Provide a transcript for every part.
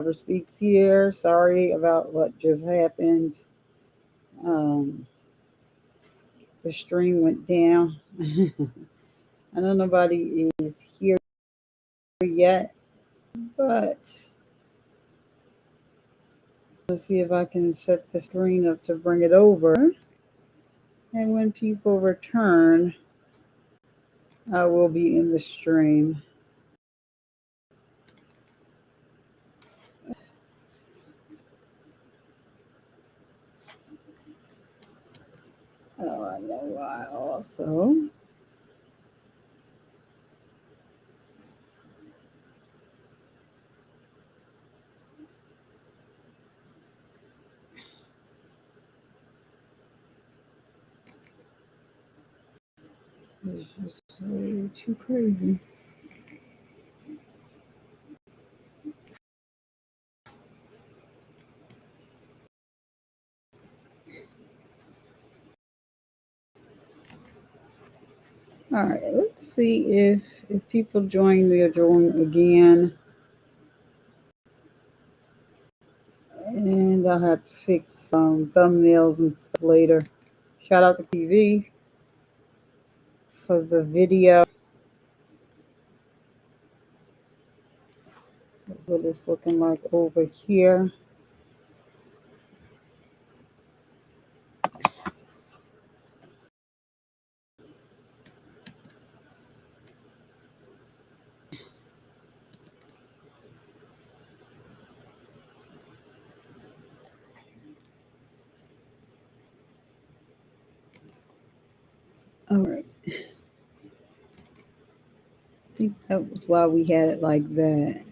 Speaks here. Sorry about what just happened. Um, the stream went down. I know nobody is here yet, but let's see if I can set the screen up to bring it over. And when people return, I will be in the stream. Oh, I know why also. It's just way too crazy. All right, let's see if people join, they'll join again. And I'll have to fix some thumbnails and stuff later. Shout out to TV for the video. That's what it's looking like over here. All right. I think that was why we had it like that.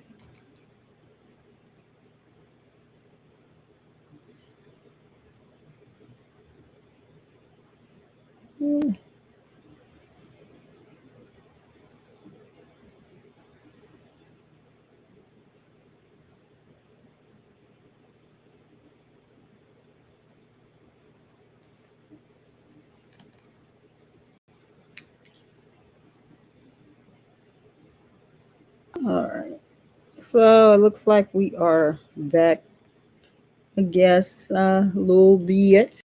Yeah. All right. So it looks like we are back, I guess, a little bit.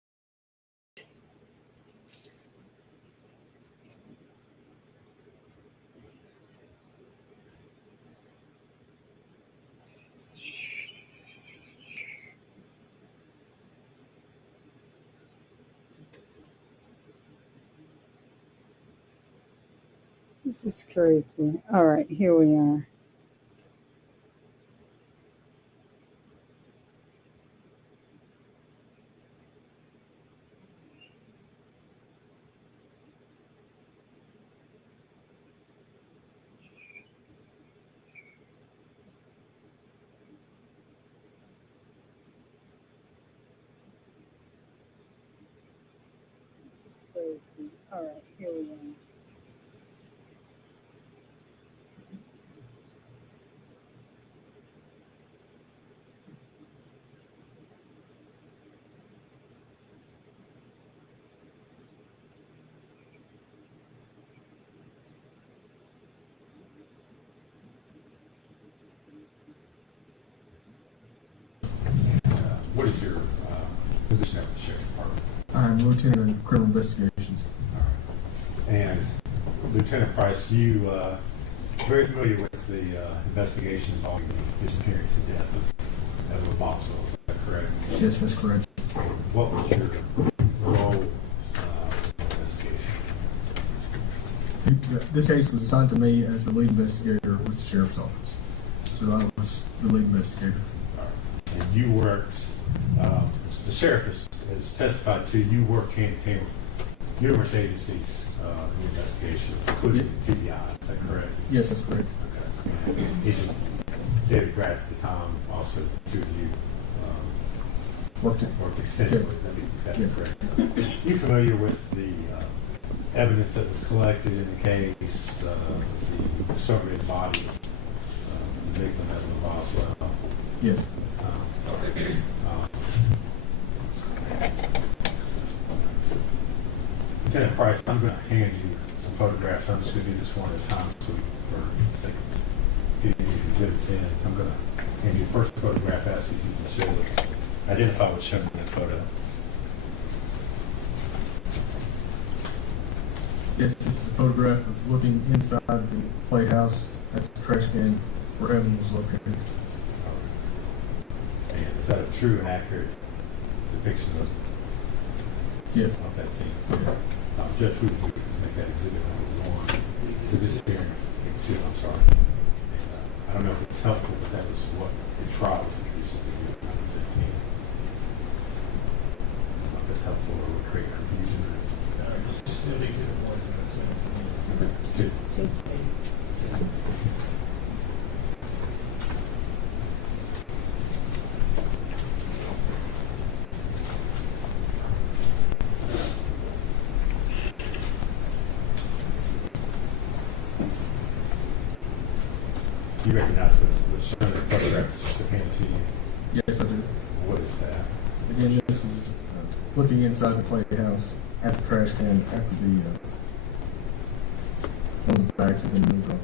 This is crazy. All right, here we are. This is crazy. All right, here we are. What is your position at the Sheriff's Department? I'm Lieutenant in Criminal Investigations. All right. And Lieutenant Price, you very familiar with the investigation involving the disappearance and death of Evelyn Boswell, is that correct? Yes, that's correct. What was your role in the investigation? This case was assigned to me as the lead investigator with the Sheriff's Office. So I was the lead investigator. All right. And you worked, the Sheriff has testified to, you worked hand in hand with numerous agencies in the investigation, including TBI, is that correct? Yes, that's correct. Okay. And Agent David Gratz at the time, also two of you Worked extensively. That'd be correct. You familiar with the evidence that was collected in the case, the discovered body of the victim, Evelyn Boswell? Yes. Lieutenant Price, I'm going to hand you some photographs. I'm just going to do this one at a time so for the sake of getting these exhibits in. I'm going to And your first photograph asks you to show us, identify what's shown in that photo. Yes, this is a photograph of looking inside the playhouse at the trash can where Evelyn was located. And is that a true and accurate depiction of Yes. that scene? Yeah. Judge, we can make that exhibit number 1 to this hearing. Two, I'm sorry. I don't know if it's helpful, but that was what the trial was introduced as exhibit number 15. I don't know if that's helpful or would create confusion. Just do exhibit 1 in that sense. Two. You recognize what's shown in the photographs just to hand to you. Yes, I do. What is that? Again, this is looking inside the playhouse at the trash can after the one of the bags have been moved off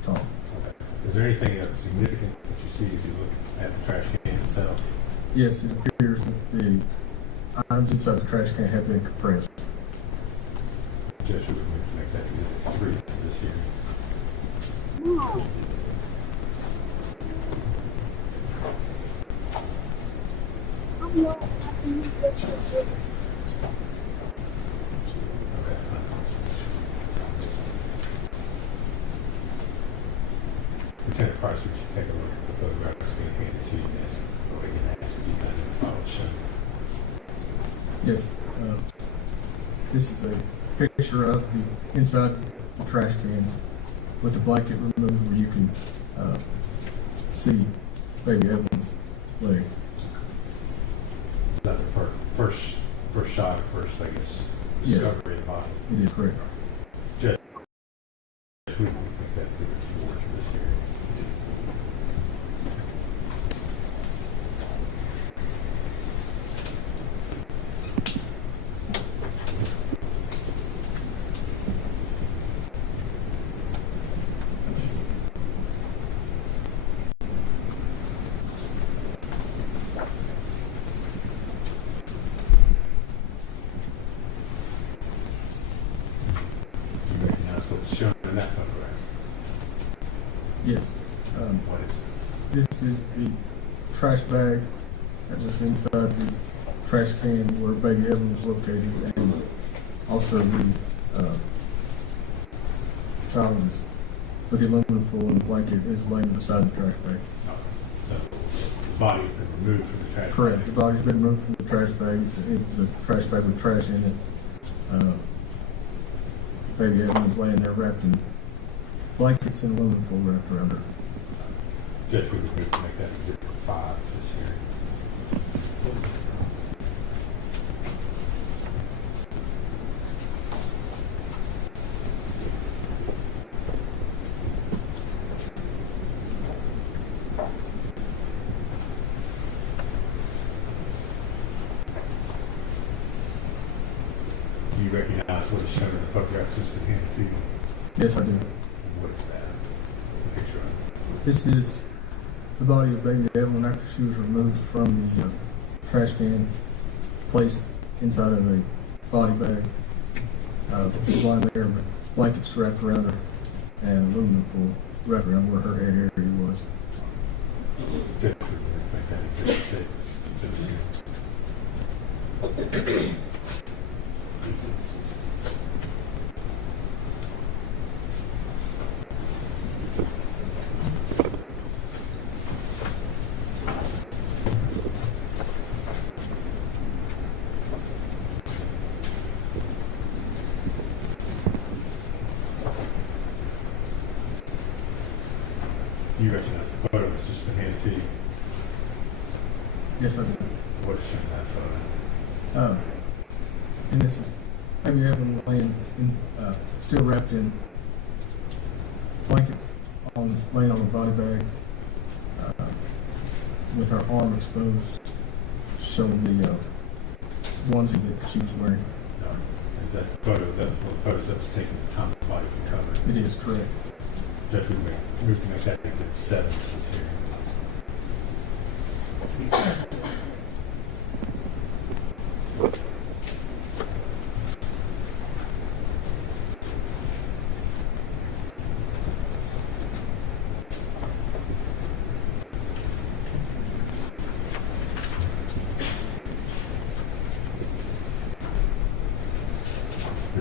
the top. Okay. Is there anything of significance that you see if you look at the trash can itself? Yes, it appears that the items inside the trash can have been compressed. Judge, we would make that exhibit 3 in this hearing. Okay. Lieutenant Price, would you take a look at the photographs being handed to you and go ahead and ask if you can identify what's shown? Yes, this is a picture of the inside the trash can with the blanket removed where you can see baby Evelyn's leg. Is that the first shot, first, I guess, Yes. discovery of the body? It is correct. Judge, we would make that exhibit 4 in this hearing. You recognize what's shown in that photograph? Yes. What is it? This is the trash bag that was inside the trash can where baby Evelyn was located, and also the child is with the aluminum foil and the blanket is laying beside the trash bag. So the body has been removed from the trash. Correct. The body's been removed from the trash bag. It's the trash bag with trash in it. Baby Evelyn is laying there wrapped in blankets and aluminum foil wrapped around her. Judge, we would move to make that exhibit 5 this hearing. You recognize what is shown in the photographs just been handed to you? Yes, I do. What is that? The picture of it. This is the body of baby Evelyn after she was removed from the trash can, placed inside of a body bag. She's lying there with blankets wrapped around her and aluminum foil wrapped around where her head area was. Judge, we would make that exhibit 6 to this hearing. You recognize the photo that's just been handed to you? Yes, I do. What is shown in that photo? And this is baby Evelyn laying in, still wrapped in blankets, laying on a body bag, with her arm exposed, showing the onesie that she was wearing. No. Is that photo, that photos that was taken at the time the body was recovered? It is correct. Judge, we move to make that exhibit 7 this hearing.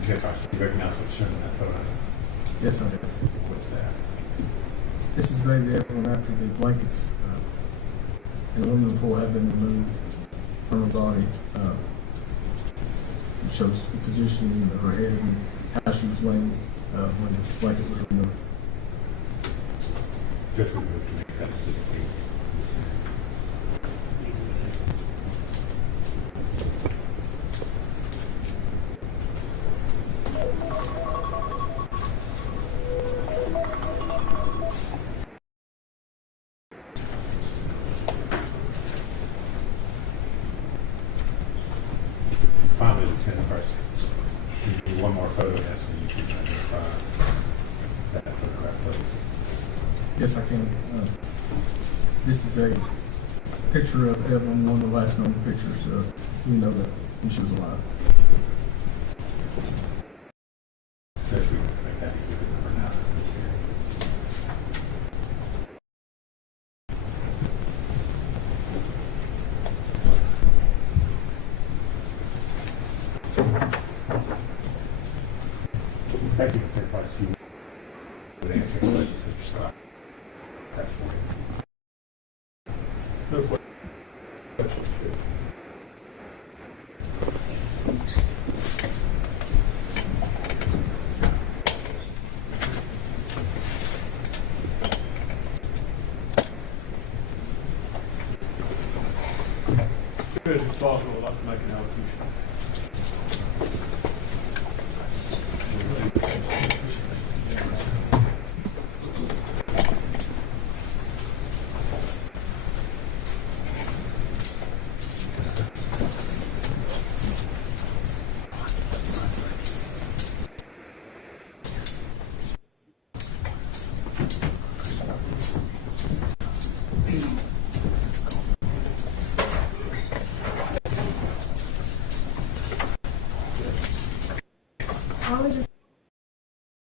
You recognize what's shown in that photo? Yes, I do. What's that? This is baby Evelyn after the blankets and aluminum foil have been removed from her body. It shows the position of her head and how she was laying when the blanket was removed. Judge would move to make that decision. Finally, Lieutenant Carson, one more photo and ask you to identify that photograph, please. Yes, I can. This is a picture of Evelyn, one of the last known pictures. We know that when she was alive. Judge, we can make that exhibit number now. Thank you, Lieutenant Carson. You would answer any questions, Mr. Scott. That's fine. No questions. Mr. Boswell would like to make an allocution. I would just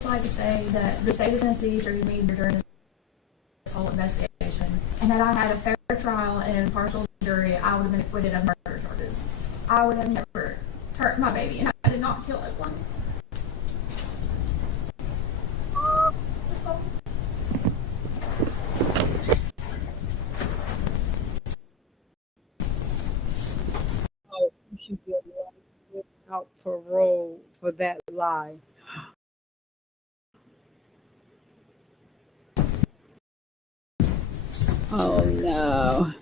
like to say that the state of Tennessee treated me during this whole investigation, and had I had a fair trial and an impartial jury, I would have been acquitted of murder charges. I would have never hurt my baby, and I did not kill Evelyn. That's all. Oh, you should get life without parole for that lie. Oh no.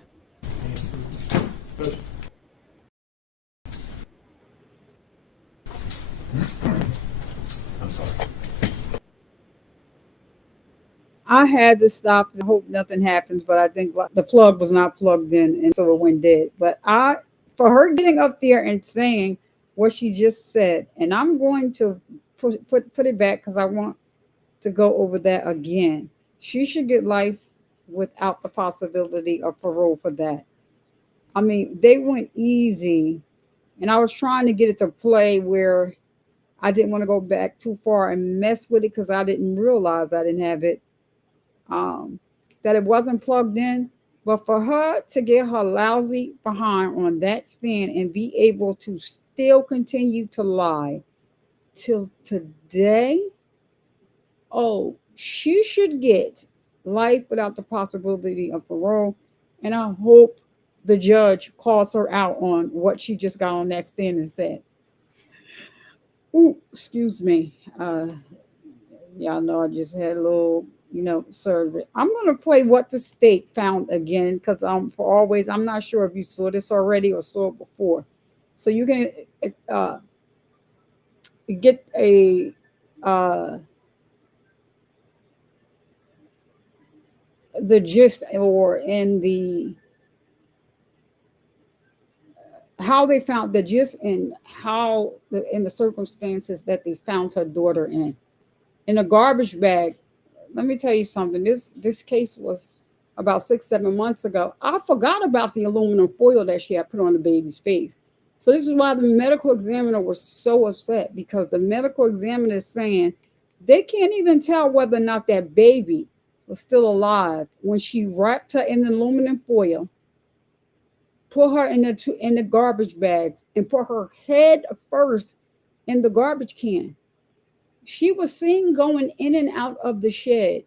I'm sorry. I had to stop and hope nothing happens, but I think the plug was not plugged in, and so it went dead. But for her getting up there and saying what she just said, and I'm going to put it back because I want to go over that again. She should get life without the possibility of parole for that. I mean, they went easy, and I was trying to get it to play where I didn't want to go back too far and mess with it because I didn't realize I didn't have it, that it wasn't plugged in. But for her to get her lousy behind on that stand and be able to still continue to lie till today, oh, she should get life without the possibility of parole. And I hope the judge calls her out on what she just got on that stand and said. Ooh, excuse me. Y'all know I just had a little, surgery. I'm going to play what the state found again because for always, I'm not sure if you saw this already or saw it before. So you can get a the gist or in the how they found the gist and how in the circumstances that they found her daughter in a garbage bag. Let me tell you something. This case was about 6-7 months ago. I forgot about the aluminum foil that she had put on the baby's face. So this is why the medical examiner was so upset, because the medical examiner is saying they can't even tell whether or not that baby was still alive when she wrapped her in the aluminum foil, put her in the garbage bags, and put her head first in the garbage can. She was seen going in and out of the shed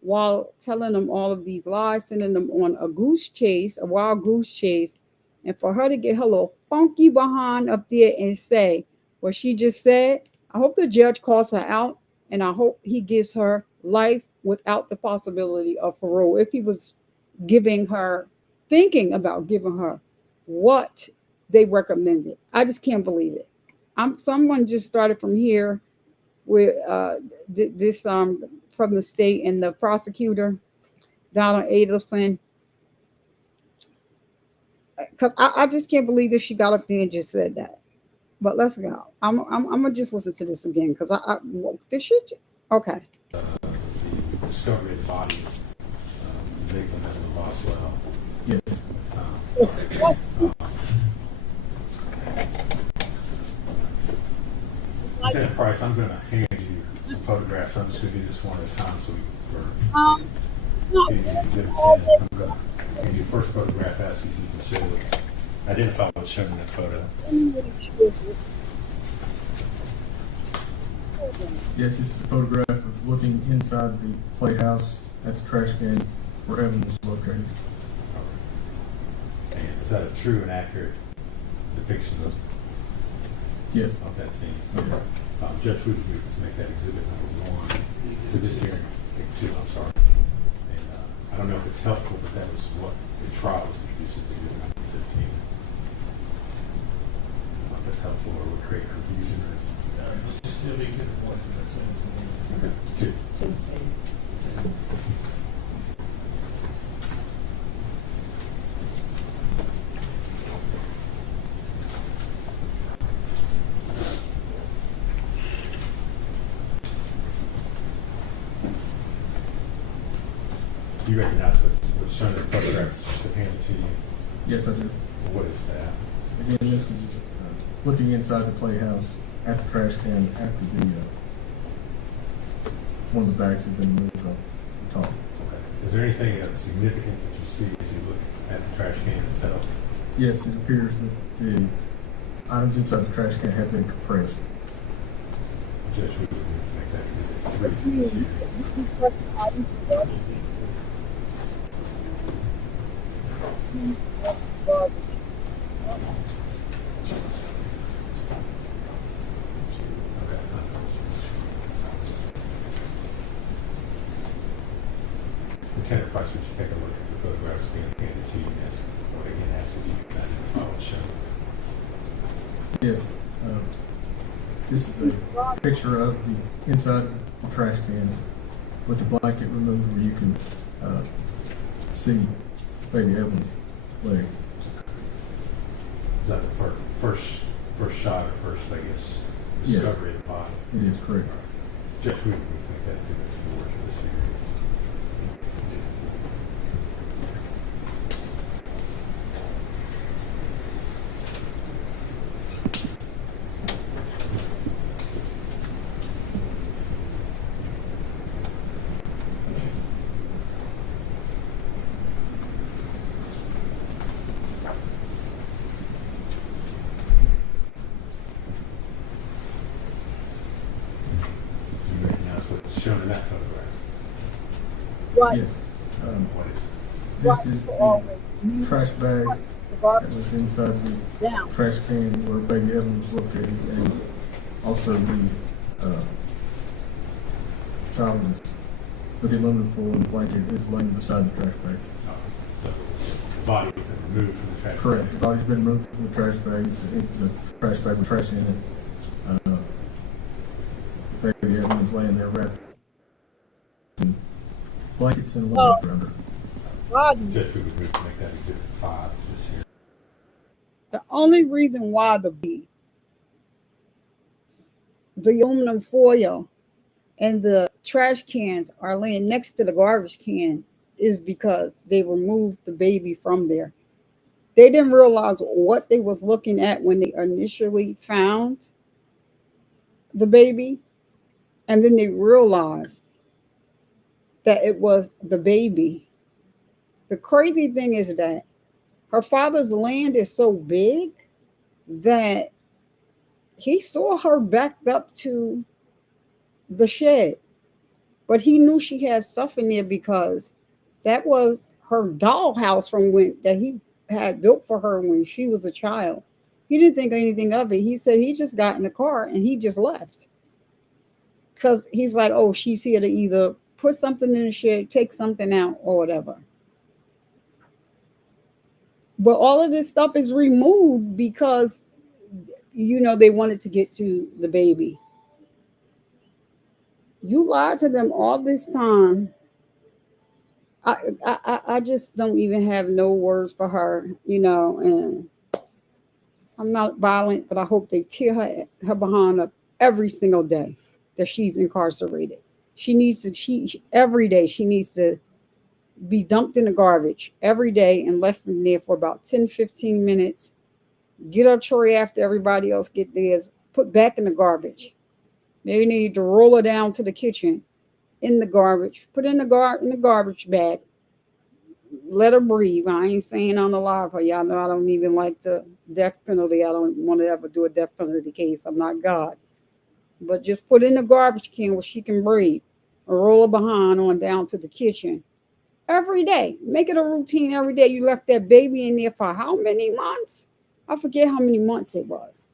while telling them all of these lies, sending them on a goose chase, a wild goose chase. And for her to get her little funky behind up there and say what she just said, I hope the judge calls her out and I hope he gives her life without the possibility of parole. If he was giving her, thinking about giving her what they recommended. I just can't believe it. Someone just started from here with this from the state and the prosecutor Donald Adelson, because I just can't believe that she got up there and just said that. But let's go. I'm gonna just listen to this again because this shit. Okay. The discovery of the body of the victim, Evelyn Boswell. Yes. Lieutenant Price, I'm going to hand you some photographs. I'm just going to do this one at a time so we're It's not. getting these exhibits in. I'm going to hand you the first photograph, ask you if you can show us. Identify what's shown in that photo. Yes, this is a photograph of looking inside the playhouse at the trash can where Evan was located. And is that a true and accurate depiction Yes. of that scene? Okay. Judge, would you make that exhibit number 1 to this hearing? Two, I'm sorry. And I don't know if it's helpful, but that was what the trial was introduced as exhibit number 15. If that's helpful or would create confusion or. It'll be exhibit 1 for that sentencing. Okay. Two. You recognize what's shown in the photographs just to hand it to you? Yes, I do. What is that? Again, this is looking inside the playhouse at the trash can after the one of the bags had been moved off the top. Okay. Is there anything of significance that you see as you look at the trash can itself? Yes, it appears that the items inside the trash can have been compressed. Judge, we would make that exhibit 3 to this hearing. Lieutenant Price, would you take a look at the photographs being handed to you and ask if you can identify what's shown? Yes, this is a picture of the inside the trash can with the blanket removed where you can see baby Evelyn's leg. Is that the first shot or first, I guess, Yes. discovery of the body? It is correct. Judge, we would make that exhibit 4 to this hearing. You recognize what's shown in that photograph? Right. Yes. What is it? This is the trash bag that was inside the Down. trash can where baby Evelyn was located, and also the child is with the aluminum foil and blanket is laying beside the trash bag. So the body has been removed from the trash. Correct. The bag. body's been removed from the trash bag. The trash bag with trash in it. Baby Evelyn is laying there wrapped in blankets and aluminum around her. Judge, we would move to make that exhibit 5 this hearing. The only reason why the aluminum foil and the trash cans are laying next to the garbage can is because they removed the baby from there. They didn't realize what they was looking at when they initially found the baby, and then they realized that it was the baby. The crazy thing is that her father's land is so big that he saw her backed up to the shed, but he knew she had stuff in there because that was her dollhouse from when that he had built for her when she was a child. He didn't think anything of it. He said he just got in the car and he just left because he's like, oh, she's here to either put something in the shed, take something out, or whatever. But all of this stuff is removed because they wanted to get to the baby. You lied to them all this time. I just don't even have no words for her, and I'm not violent, but I hope they tear her behind up every single day that she's incarcerated. She needs to every day she needs to be dumped in the garbage every day and left in there for about 10-15 minutes. Get her tray after everybody else get theirs, put back in the garbage. Maybe they need to roll her down to the kitchen in the garbage, put in the garbage bag, let her breathe. I ain't saying on the live, but y'all know I don't even like the death penalty. I don't want to ever do a death penalty case. I'm not God. But just put in the garbage can where she can breathe or roll her behind on down to the kitchen every day. Make it a routine every day. You left that baby in there for how many months? I forget how many months it was.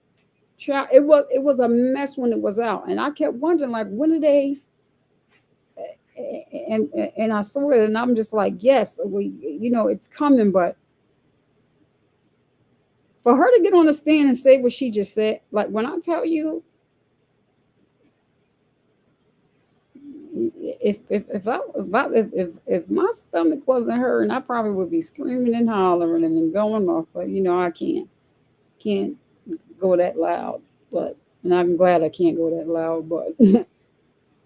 Child, it was a mess when it was out. And I kept wondering, like, when are they? And I saw it, and I'm just like, yes, it's coming. But for her to get on the stand and say what she just said, like when I tell you, if my stomach wasn't hurting, I probably would be screaming and hollering and going off. But I can't go that loud. But and I'm glad I can't go that loud. But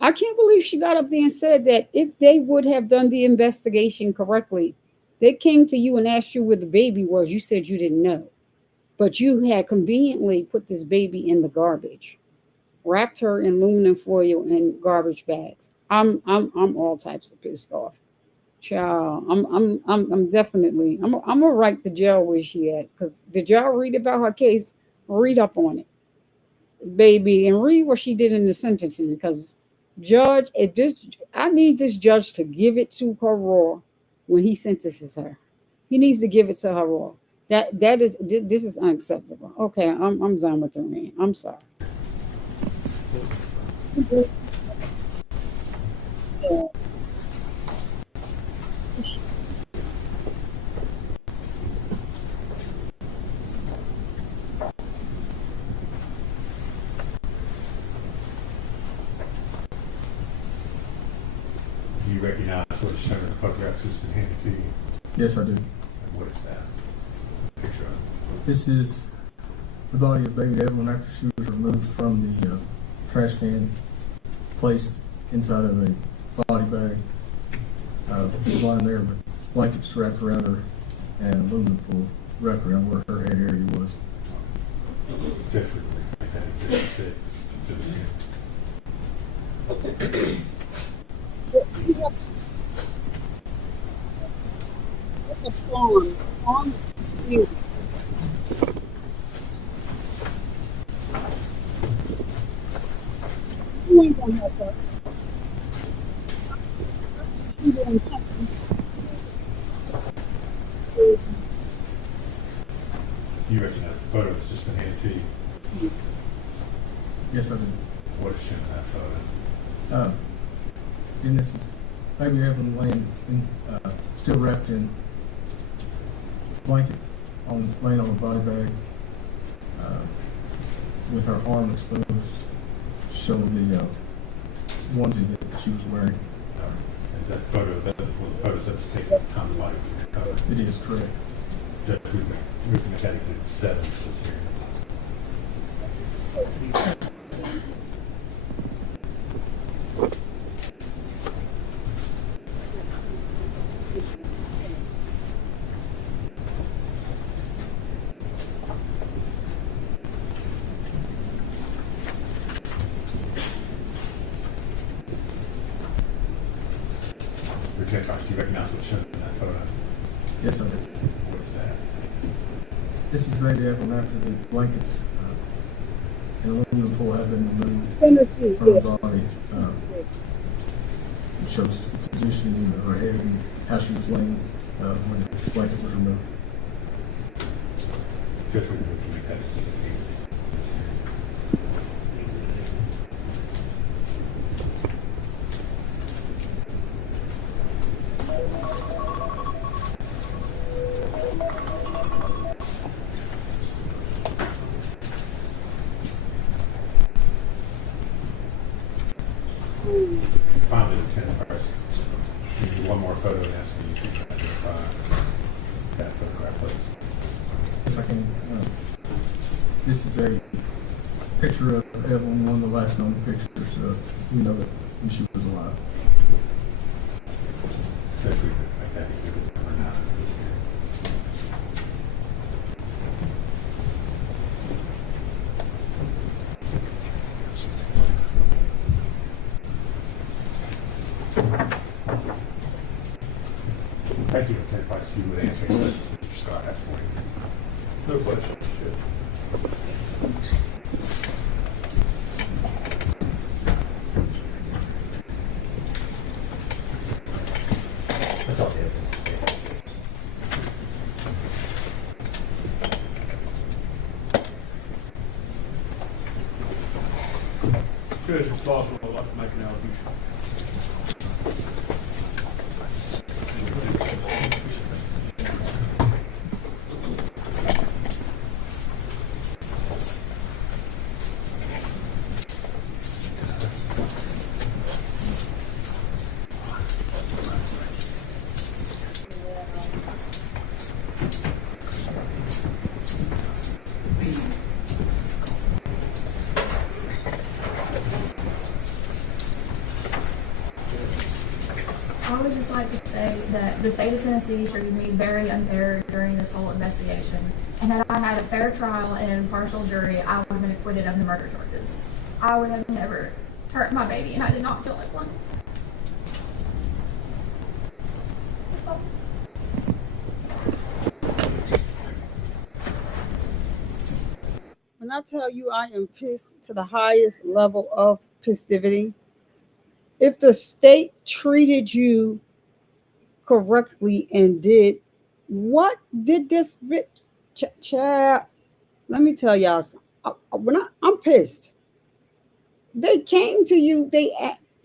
I can't believe she got up there and said that if they would have done the investigation correctly, they came to you and asked you where the baby was. You said you didn't know, but you had conveniently put this baby in the garbage, wrapped her in aluminum foil and garbage bags. I'm all types of pissed off. Child, I'm definitely I'm gonna write the jail where she at, because did y'all read about her case? Read up on it, baby, and read what she did in the sentencing. Because judge, if this, I need this judge to give it to her raw when he sentences her. He needs to give it to her raw. This is unacceptable. Okay, I'm done with the rant. I'm sorry. Do you recognize what is shown in the photographs that's been handed to you? Yes, I do. And what is that? Picture of it. This is the body of baby Evelyn after she was removed from the trash can, placed inside of a body bag. She's lying there with blankets wrapped around her and aluminum foil wrapped around where her head area was. Judge would make that exhibit 6 to the scene. It's a farm. Farm is huge. You ain't gonna help her. You doing something. You recognize the photo that's just been handed to you? Yes, I do. What is shown in that photo? And this is baby Evelyn laying in, still wrapped in blankets, laying on a body bag, with her arm exposed, showing the onesie that she was wearing. Is that photo, that one of the photos that was taken at the time the body was recovered? It is correct. Judge would make that exhibit 7 to this hearing. Lieutenant Fox, do you recognize what's shown in that photo? Yes, I do. What is that? This is baby Evelyn after the blankets An aluminum foil had been removed Tennessee, from the yeah. body. It shows the position of her head and how she was laying when the blanket was removed. Judge, we can make that decision. Finally, Lieutenant Price, give you one more photo and ask you to identify that photograph, please. Yes, I can. This is a picture of Evelyn, one of the last known pictures. We know that when she was alive. Judge, we can make that exhibit number 9 of this hearing. Thank you, Lieutenant Price. If you would answer any questions that Mr. Scott has for you. No question. That's all the evidence. Judge, Mr. Boswell would like to make an allocution. I would just like to say that the state of Tennessee treated me very unfair during this whole investigation. And had I had a fair trial and an impartial jury, I would have been acquitted of the murder charges. I would have never hurt my baby, and I did not kill Evelyn. That's all. When I tell you I am pissed to the highest level of festivity, if the state treated you correctly and did what did this bitch child? Let me tell y'all something. I'm pissed. They came to you.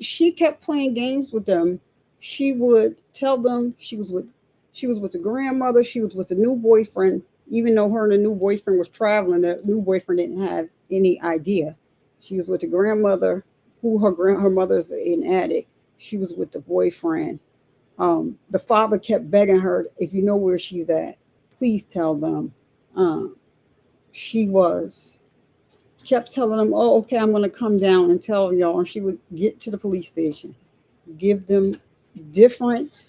She kept playing games with them. She would tell them she was with the grandmother. She was with the new boyfriend, even though her and the new boyfriend was traveling. The new boyfriend didn't have any idea. She was with the grandmother, who her mother's an addict. She was with the boyfriend. The father kept begging her, if you know where she's at, please tell them. She kept telling them, oh, okay, I'm going to come down and tell y'all. And she would get to the police station, give them different,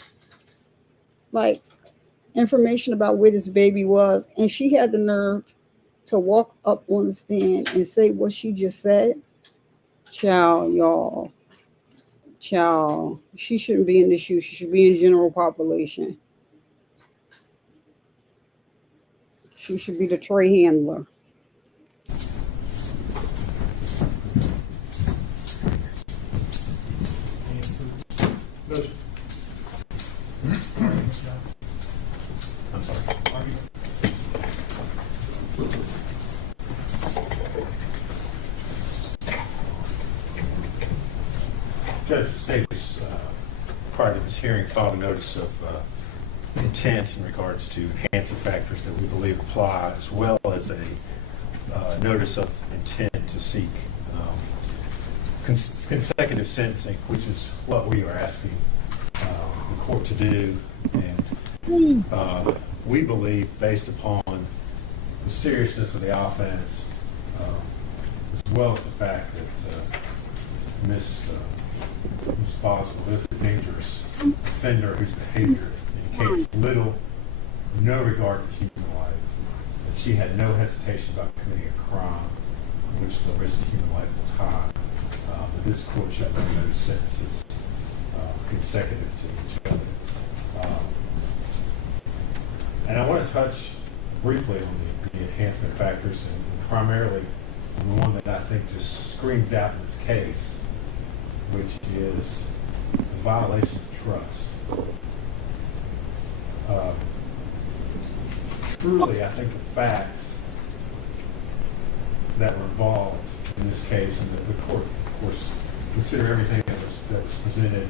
like, information about where this baby was. And she had the nerve to walk up on the stand and say what she just said. Child, y'all. Child, she shouldn't be in the shoe. She should be in general population. She should be the tray handler. No, sir. I'm sorry. Judge, the state is, prior to this hearing, filed a notice of intent in regards to enhancing factors that we believe apply, as well as a notice of intent to seek consecutive sentencing, which is what we are asking the court to do. And we believe, based upon the seriousness of the offense, as well as the fact that Miss Boswell is a dangerous offender whose behavior indicates little, no regard for human life, that she had no hesitation about committing a crime in which the risk of human life was high, that this court shall bring those sentences consecutive to each other. And I want to touch briefly on the enhancement factors, and primarily on the one that I think just screams out in this case, which is a violation of trust. Truly, I think the facts that were involved in this case, and the court, of course, consider everything that was presented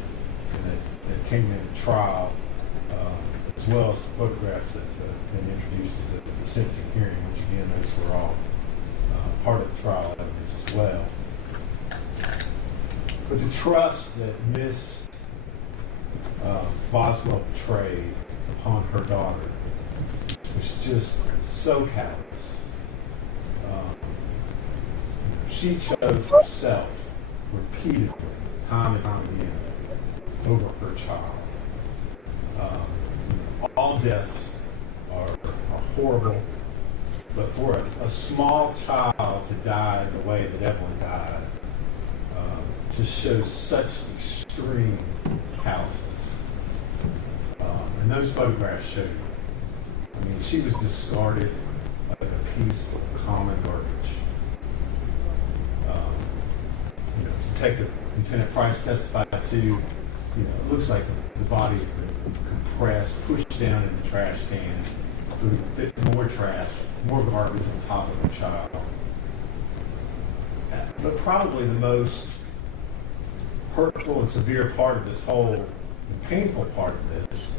and that came into trial, as well as the photographs that have been introduced to the sentencing hearing, which again, those were all part of the trial evidence as well. But the trust that Miss Boswell betrayed upon her daughter was just so callous. She chose herself repeatedly, time and time again, over her child. All deaths are horrible, but for a small child to die the way that Evelyn died just shows such extreme callousness. And those photographs show you. I mean, she was discarded like a piece of common garbage. Detective Lieutenant Price testified to, it looks like the body has been compressed, pushed down in the trash can, so it fit more trash, more garbage on top of the child. But probably the most hurtful and severe part of this whole, and painful part of this,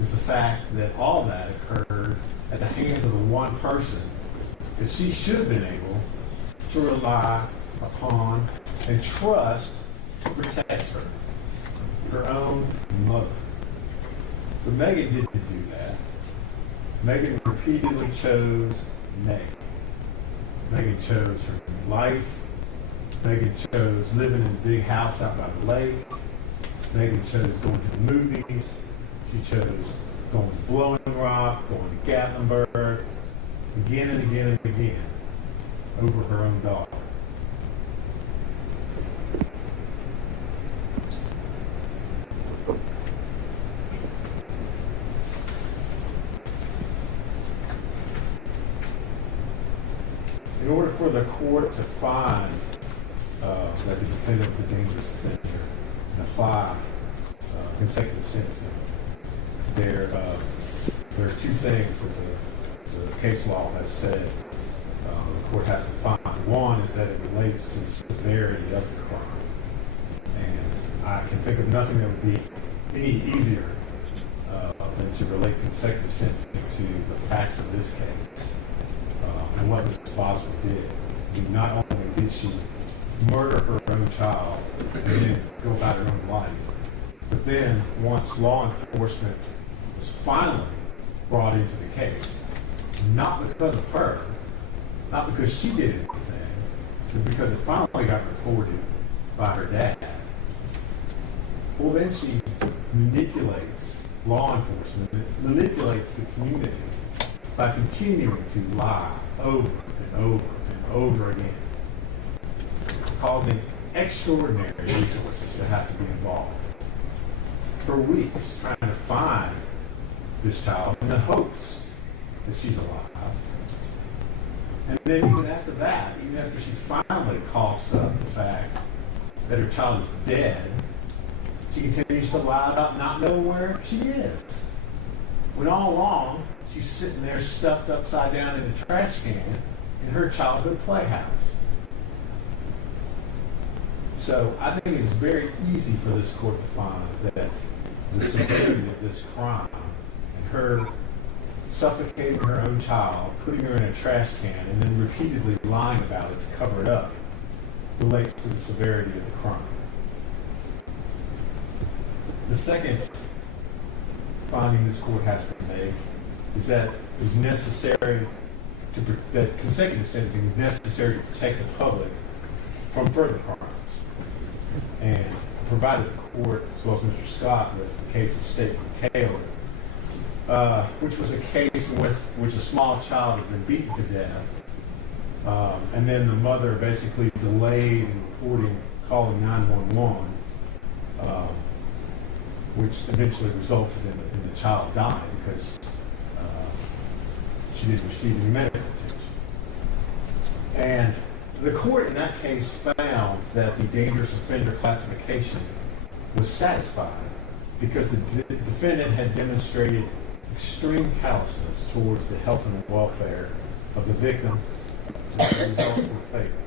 is the fact that all that occurred at the hands of the one person that she should have been able to rely upon and trust to protect her own mother. But Megan didn't do that. Megan repeatedly chose Megan. Megan chose her life. Megan chose living in a big house out by the lake. Megan chose going to the movies. She chose going to Blowing Rock, going to Gatlinburg, again and again and again, over her own daughter. In order for the court to find that the defendant is a dangerous offender and apply consecutive sentencing, there are two things that the case law has said the court has to find. One is that it relates to the severity of the crime. And I can think of nothing that would be any easier than to relate consecutive sentencing to the facts of this case. And what Ms. Boswell did. I mean, not only did she murder her own child and then go about her own life, but then once law enforcement was finally brought into the case, not because of her, not because she did anything, but because it finally got reported by her dad, well, then she manipulates law enforcement, manipulates the community by continuing to lie over and over and over again, causing extraordinary resources to have to be involved for weeks trying to find this child in the hopes that she's alive. And then even after that, even after she finally coughs up the fact that her child is dead, she continues to lie about not knowing where she is. When all along, she's sitting there stuffed upside down in a trash can in her childhood playhouse. So I think it's very easy for this court to find that the severity of this crime and her suffocating her own child, putting her in a trash can, and then repeatedly lying about it to cover it up relates to the severity of the crime. The second finding this court has to make is that it's necessary that consecutive sentencing is necessary to protect the public from further crimes. And provided the court, as well as Mr. Scott, with the case of State v. Taylor, which was a case in which a small child had been beaten to death, and then the mother basically delayed in reporting, calling 911, which eventually resulted in the child dying because she didn't receive any medical attention. And The court in that case found that the dangerous offender classification was satisfied because the defendant had demonstrated extreme callousness towards the health and welfare of the victim, and the results were fatal.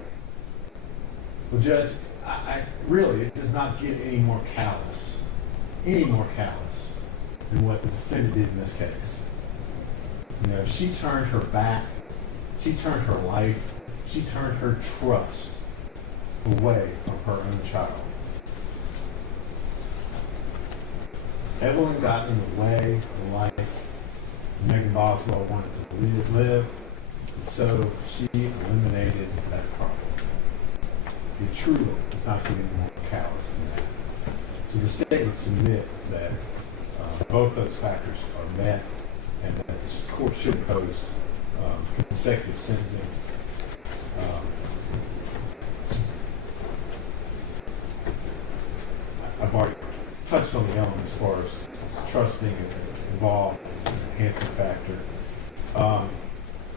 Well, Judge, I really, it does not get any more callous than what the defendant did in this case. You know, she turned her back, she turned her life, she turned her trust away from her own child. Evelyn got in the way of life Megan Boswell wanted to live, and so she eliminated that problem. It truly does not get any more callous than that. So the state would submit that both those factors are met and that the court should impose consecutive sentencing. I've already touched on the element as far as trust being involved, enhancing factor. And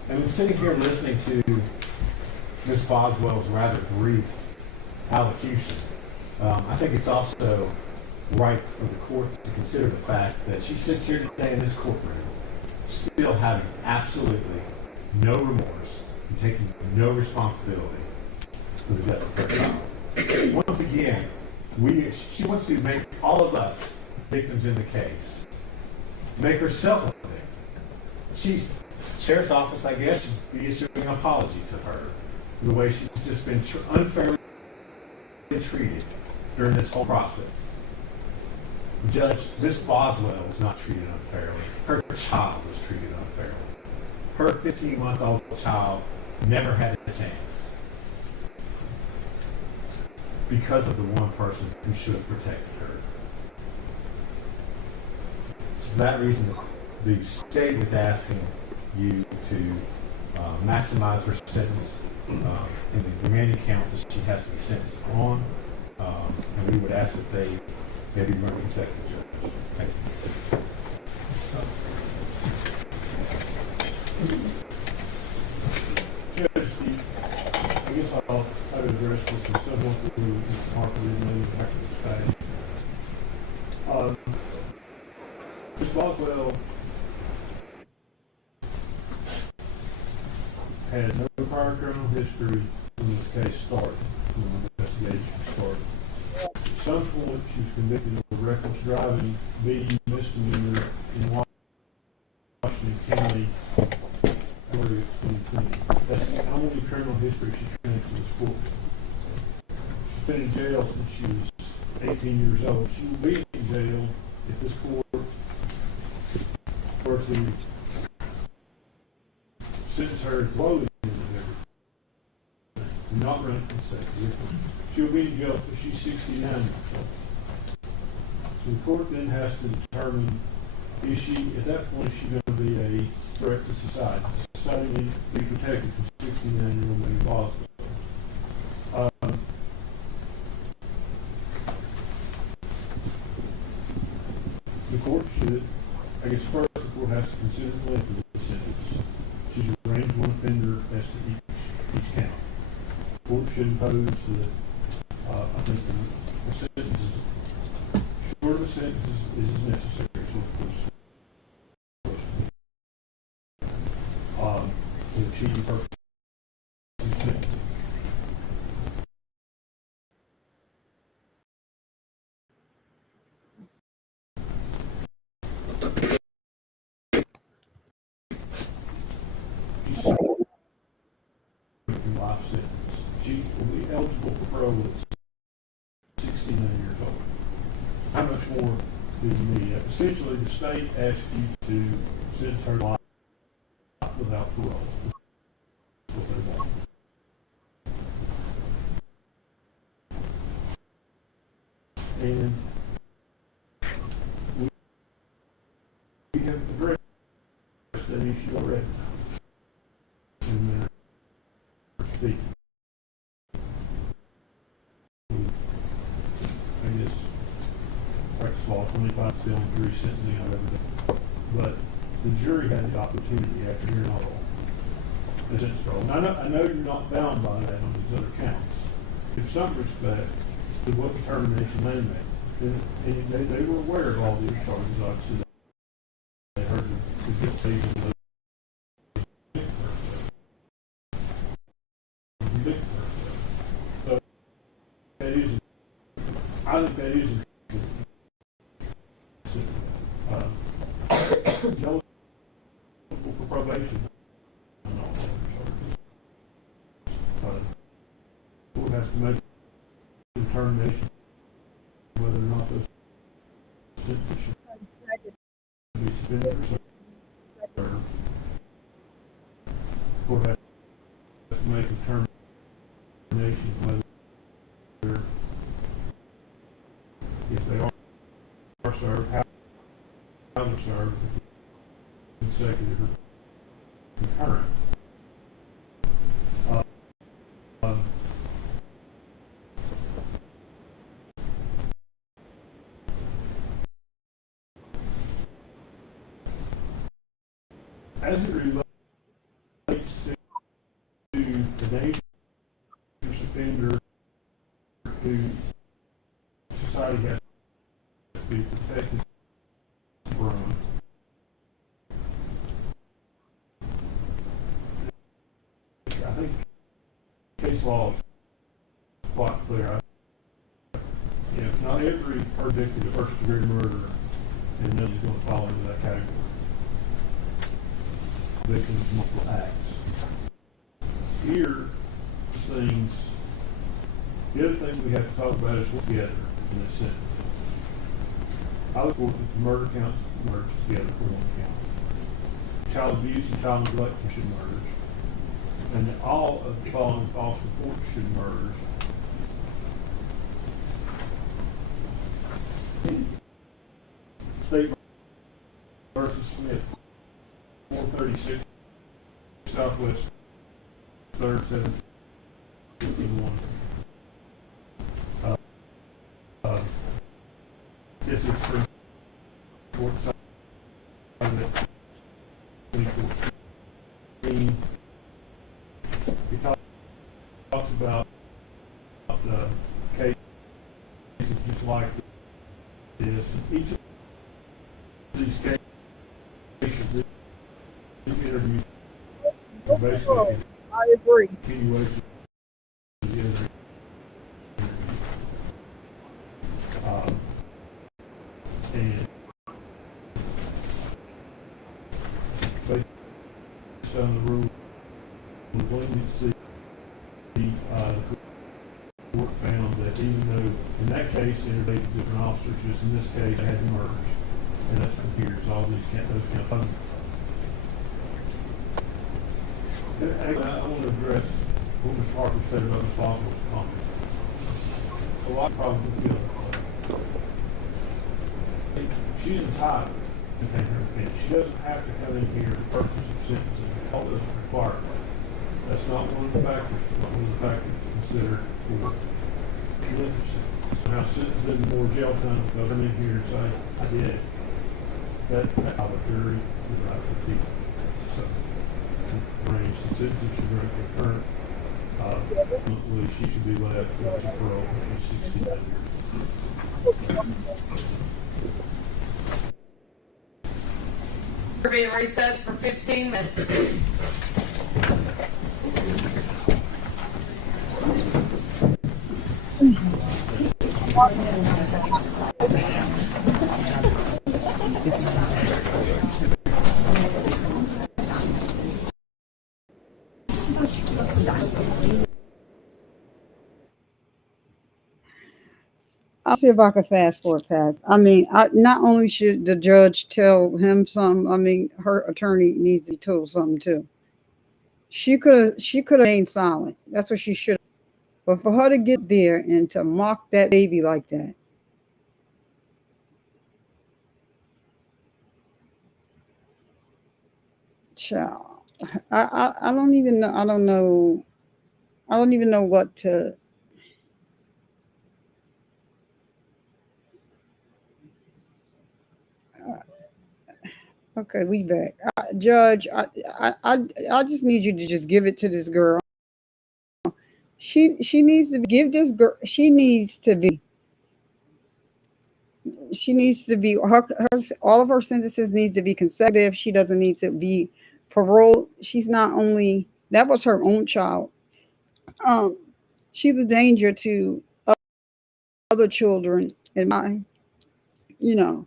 then sitting here listening to Ms. Boswell's rather brief allocution, I think it's also right for the court to consider the fact that she sits here today in this courtroom still having absolutely no remorse and taking no responsibility for the death of her child. Once again, she wants to make all of us victims in the case, make herself a victim. She's sheriff's office, I guess, should be issuing an apology to her for the way she's just been unfairly treated during this whole process. Judge, Miss Boswell was not treated unfairly. Her child was treated unfairly. Her 15-month-old child never had a chance because of the one person who should have protected her. So for that reason, the state is asking you to maximize her sentence in the remaining counts that she has to be sentenced on, and we would ask that they maybe run consecutive judge. Thank you. Judge, I guess I'll try to address this and somewhat through Mr. Harper and back to this page. Ms. Boswell had no prior criminal history when this case started, when the investigation started. At some point, she was convicted of reckless driving, being misdemeanor in Washington County, February of 2020. That's the only criminal history she came to this court. She's been in jail since she was 18 years old. She will be in jail if this court were to sentence her as low as everything, not run consecutive. She'll be in jail until she's 69 years old. So the court then has to determine, is she, at that point, is she going to be a threat to society? Society needs to be protected from 69-year-old Megan Boswell. The court should, I guess first, the court has to consider the length of the sentence. She's a range one offender as to each count. The court should impose I think the sentence is short of a sentence is necessary. So to achieve her sentence. Life sentence. She will be eligible for parole at 69 years old. How much more do you need? Essentially, the state asks you to sentence her life without parole. That's what they want. And we have addressed that issue already in their speaking. I guess practice law 25 felony jury sentencing on everything. But the jury had the opportunity after hearing all a sentence roll. I know you're not bound by that on these other counts. In some respect, to what determination they made. And they were aware of all these charges, obviously. They heard the guilt phase and the so that is, I think that is eligible for probation. The court has to make a determination whether or not those sentences should be suspended or served. The court has to make a determination whether, if they are served, how they're served, consecutive or concurrent. As it relates to the dangerous offender who society has to be protected from, I think case law is quite clear. Not every convicted of first degree murder and nobody's going to fall into that category. Victims of multiple acts. Here, things. The other thing we have to talk about is what together in this sentence. I look forward that the murder counts merge together for one count. Child abuse and child neglect should merge, and that all of the following false reports should merge. State versus Smith. 436 Southwest 3rd 751. This is for court side that 2014. He talks about cases just like this. And each of these cases interviews are basically I agree. continuation of the other and based on the rule of leniency, the court found that even though in that case interviewed different officers, just in this case they had to merge, and that's computers. All these those count. I want to address what Mr. Harper said about Ms. Boswell's comment. A lot of problems with guilt. She's entitled to take her offense. She doesn't have to come in here to purchase a sentencing. The law doesn't require that. That's not one of the factors. Not one of the factors considered for length of sentence. Now, sentencing more jail time because I'm in here and say, I did. That a jury is not to keep. So, range. The sentences should run concurrent. Ultimately, she should be left to parole when she's 69 years. We're being recessed for 15 minutes. I'll see if I can fast forward past. I mean, not only should the judge tell him something, I mean, her attorney needs to be told something too. She could have remained silent. That's what she should have. But for her to get there and to mock that baby like that. Child. I don't even know. I don't know. I don't even know what to. Okay, we back. Judge, I just need you to just give it to this girl. She needs to give this girl. She needs to be her all of her sentences needs to be consecutive. She doesn't need to be paroled. She's not only that was her own child. Um, she's a danger to other children and my, you know,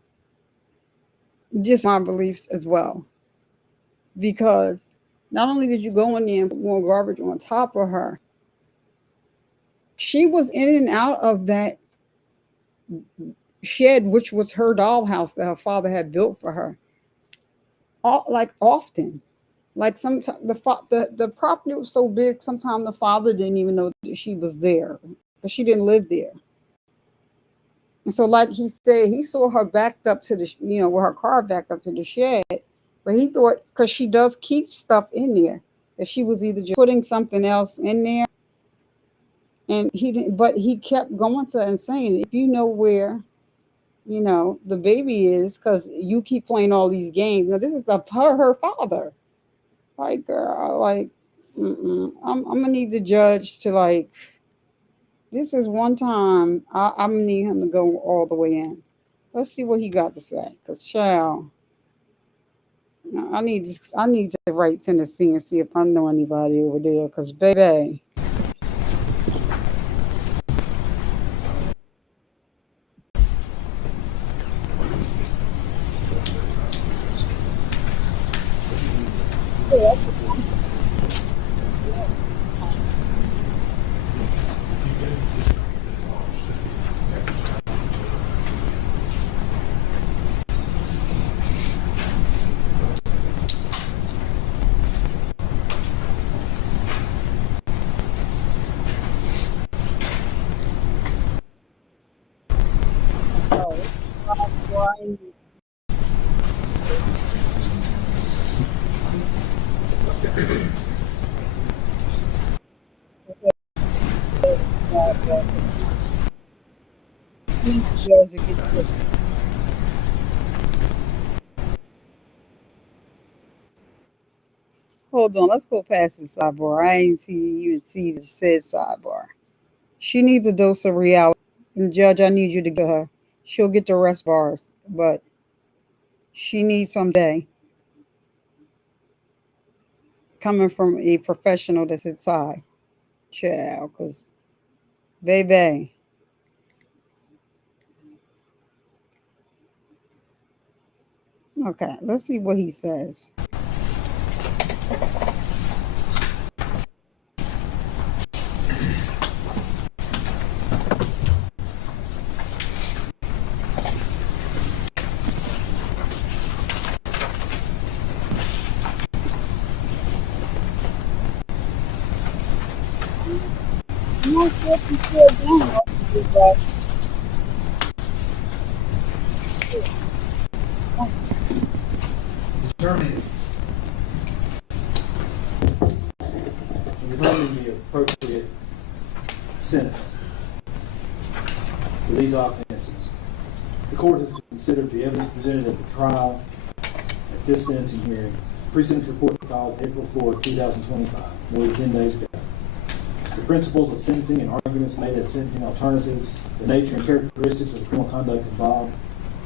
just my beliefs as well. Because not only did you go in there and put more garbage on top of her, she was in and out of that shed, which was her dollhouse that her father had built for her, like often. Like sometimes the property was so big, sometimes the father didn't even know that she was there, because she didn't live there. And so, like he said, he saw her backed up to the, with her car backed up to the shed, but he thought because she does keep stuff in there, that she was either just putting something else in there, and he didn't. But he kept going to and saying, if you know where, the baby is, because you keep playing all these games. Now this is her father. Like, girl, like, I'm gonna need the judge to, like, this is one time I'm gonna need him to go all the way in. Let's see what he got to say. Cause child, I need to write Tennessee and see if I know anybody over there. Cause baby, hold on. Let's go past the sidebar. I ain't see the said sidebar. She needs a dose of reality. And judge, I need you to get her. She'll get the rest bars, but she needs some day coming from a professional that's inside. Child, cause baby. Okay, let's see what he says. Determining the appropriate sentence for these offenses. The court has considered the evidence presented at the trial at this sentencing hearing. Pre-sentence report filed April 4, 2025, more than 10 days ago. The principles of sentencing and arguments made as sentencing alternatives, the nature and characteristics of the criminal conduct involved,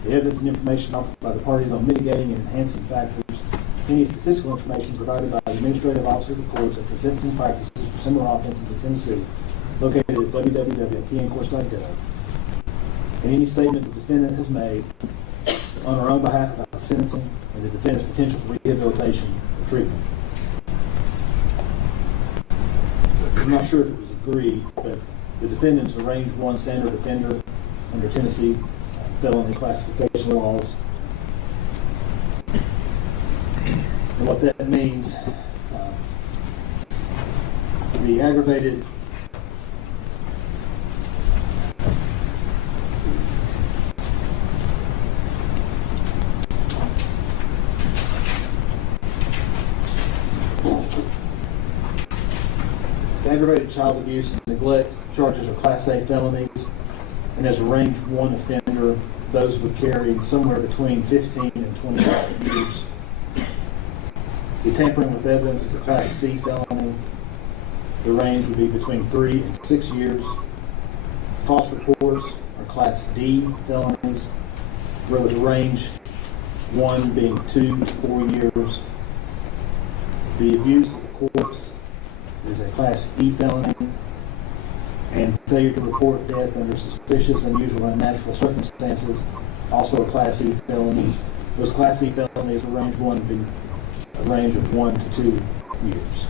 the evidence and information offered by the parties on mitigating and enhancing factors, any statistical information provided by the administrative officer of the courts as to sentencing practices for similar offenses in Tennessee, located at www.tncourts.gov, and any statement the defendant has made on her own behalf about sentencing and the defendant's potential for rehabilitation or treatment. I'm not sure if it was agreed, but the defendant's a range 1 standard offender under Tennessee felony classification laws. And what that means, the aggravated child abuse and neglect charges are Class A felonies, and as a range 1 offender, those would carry somewhere between 15 and 25 years. The tampering with evidence is a Class C felony. The range would be between 3 and 6 years. False reports are Class D felonies, where with the range 1 being 2 to 4 years. The abuse of the corpse is a Class E felony, and failure to report death under suspicious, unusual, and unnatural circumstances, also a Class E felony. Those Class E felonies, the range 1 would be a range of 1 to 2 years.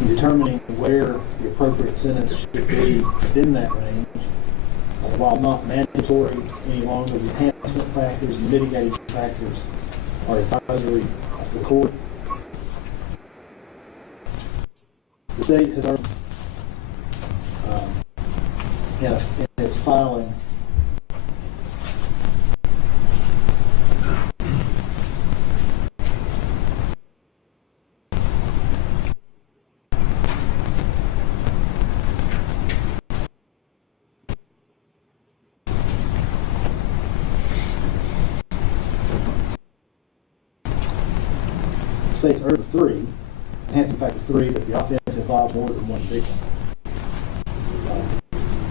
In determining where the appropriate sentence should be within that range, while not mandatory any longer, the enhancement factors and mitigating factors are advisory of the court. The state has already, in its filing, states Urban 3, enhancing factor 3, that the offense involved more than one victim.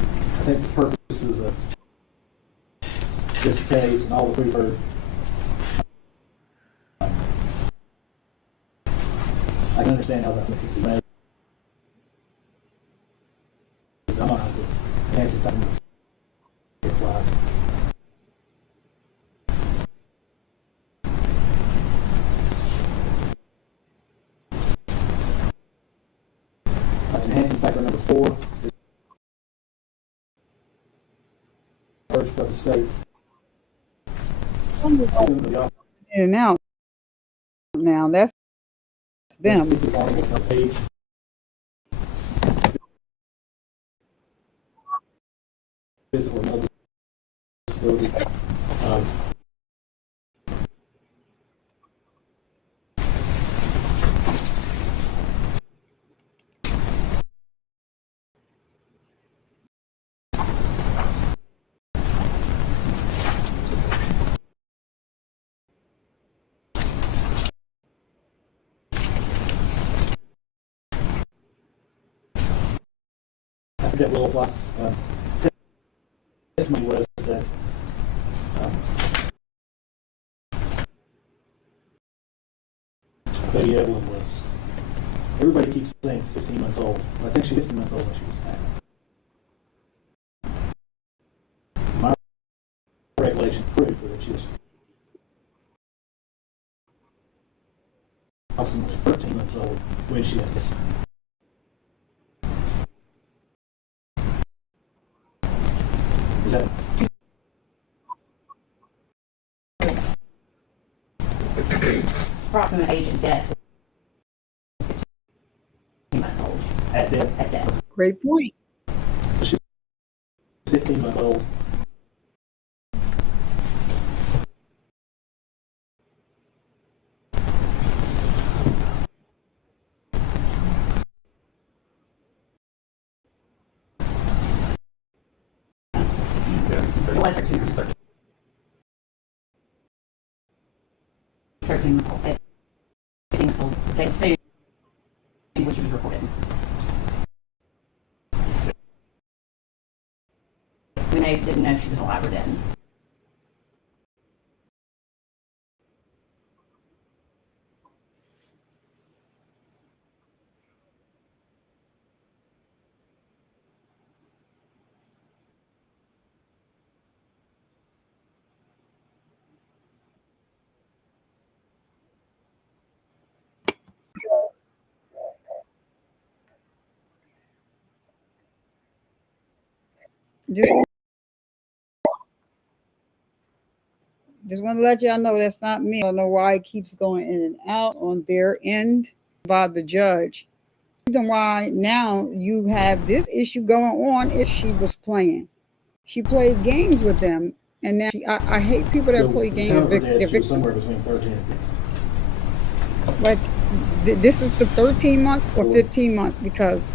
I think the purposes of this case and all that we've heard, I can understand how that could be made. I'm not going to enhancing factor 3 applies. Enhancing factor number 4 is urged by the state. In and out. Now that's them. Page. Physical and mental disability. I forget what a lot testimony was that Lady Evelyn was, everybody keeps saying 15 months old, but I think she was 15 months old when she was found. My recollection proved that she was approximately 13 months old when she went missing. Is that approximate age of death? 15 months old. at death? At death. Great point. She was 15 months old. It was 13 months old. 13 months old. 15 months old. They assumed when she was reported. When they didn't know if she was alive or dead. Just want to let y'all know that's not me. I don't know why it keeps going in and out on their end by the judge. The reason why now you have this issue going on is she was playing. She played games with them, and now I hate people that play games. She was somewhere between 13 and 15. Like this is the 13 months or 15 months, because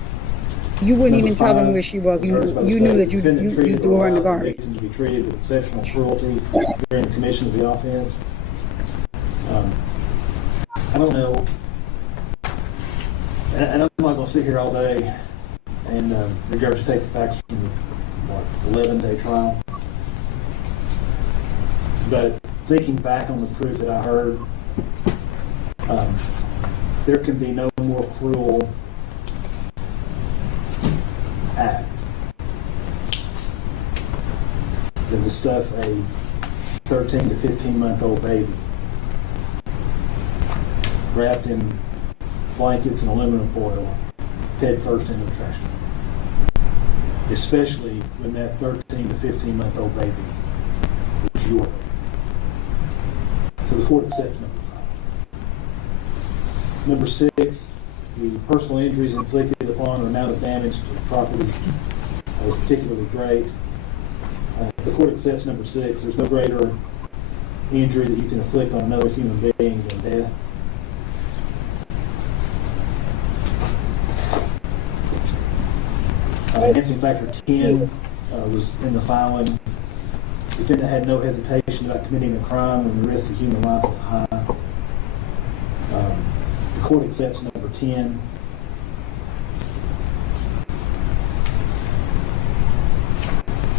You wouldn't Number even tell them five, where she was. as urged by the You knew state, that the you defendant treated threw her in the or allowed garbage. victim to be treated with exceptional cruelty during the commission of the offense. I don't know, and I'm not going to sit here all day and regurgitate the facts from the 11-day trial. But thinking back on the proof that I heard, there can be no more cruel act than to stuff a 13 to 15-month-old baby wrapped in blankets and aluminum foil head first into the trash can. Especially when that 13 to 15-month-old baby is your baby. So the court accepts number 5. Number 6, the personal injuries inflicted upon or amount of damage to the property was particularly great. The court accepts number 6. There's no greater injury that you can inflict on another human being than death. Enhancing factor 10 was in the filing. The defendant had no hesitation about committing a crime when the risk of human life was high. The court accepts number 10.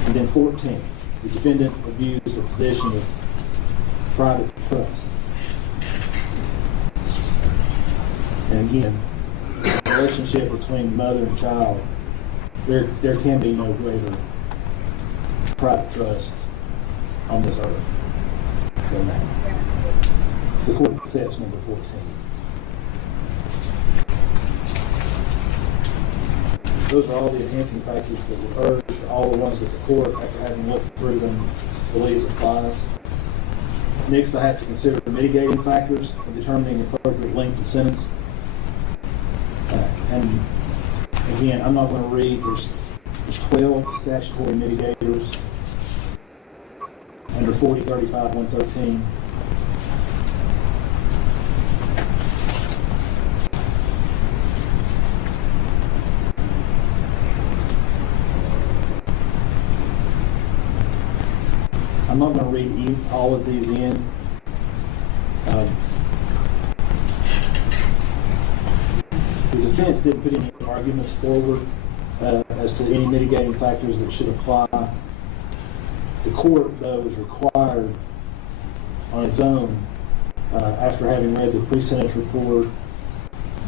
And then 14, the defendant abused the position of private trust. And again, the relationship between mother and child, there can be no greater private trust on this earth than that. So the court accepts number 14. Those are all the enhancing factors that were urged, all the ones that the court, after having looked through them, believes applies. Next, I have to consider the mitigating factors in determining the appropriate length of sentence. And again, I'm not going to read, there's 12 statutory mitigators under 40, 35, 113. I'm not going to read all of these in. The defense didn't put any arguments forward as to any mitigating factors that should apply. The court, though, was required on its own, after having read the pre-sentence report,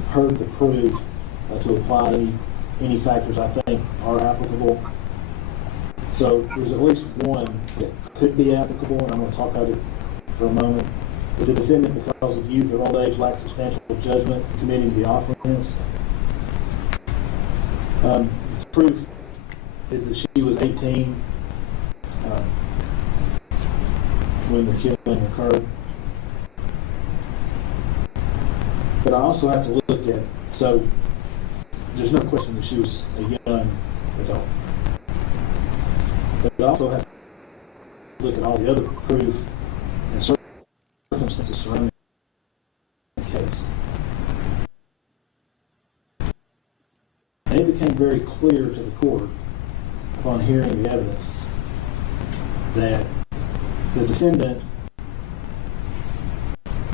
heard the proof, to apply any factors I think are applicable. So there's at least one that could be applicable, and I'm going to talk about it for a moment. If the defendant, because of youth or old age, lacks substantial judgment in committing the offense, the proof is that she was 18 when the killing occurred. But I also have to look at, so there's no question that she was a young adult. But I also have to look at all the other proof and circumstances surrounding the case. And it became very clear to the court upon hearing the evidence that the defendant,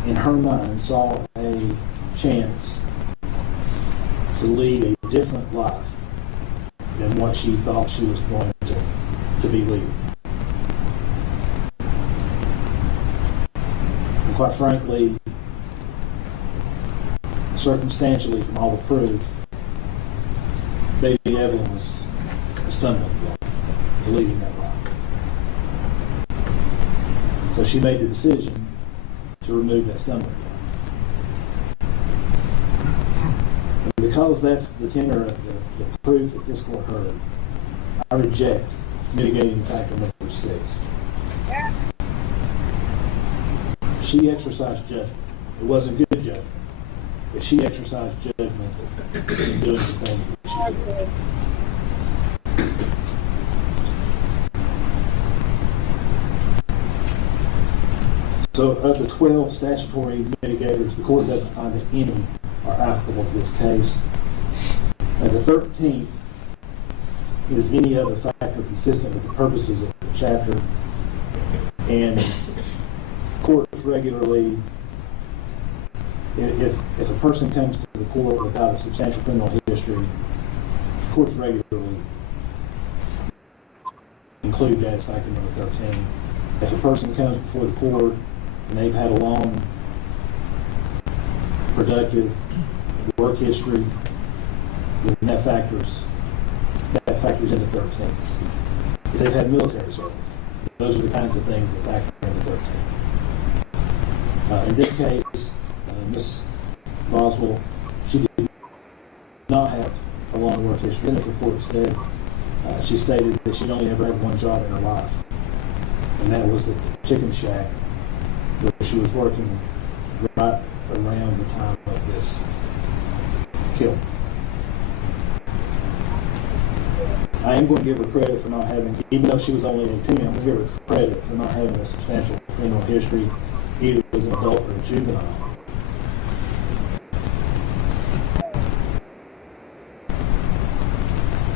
in her mind, saw a chance to lead a different life than what she thought she was going to be leading. And quite frankly, circumstantially, from all the proof, baby Evelyn was a stumbling block to leading that life. So she made the decision to remove that stumbling block. And because that's the tenor of the proof that this court heard, I reject mitigating factor number 6. She exercised judgment. It wasn't good judgment, but she exercised judgment in doing the things that she did. So of the 12 statutory mitigators, the court doesn't find that any are applicable to this case. The 13th is any other factor consistent with the purposes of the chapter. And courts regularly, if a person comes to the court without a substantial criminal history, courts regularly include that as factor number 13. If a person comes before the court and they've had a long, productive work history, then that factors into 13. If they've had military service, those are the kinds of things that factor into 13. In this case, Ms. Boswell, she did not have a long work history. In this report said, she stated that she'd only ever had one job in her life, and that was at the chicken shack where she was working right around the time of this killing. I am going to give her credit for not having, even though she was only 18, I'm going to give her credit for not having a substantial criminal history, either as an adult or a juvenile.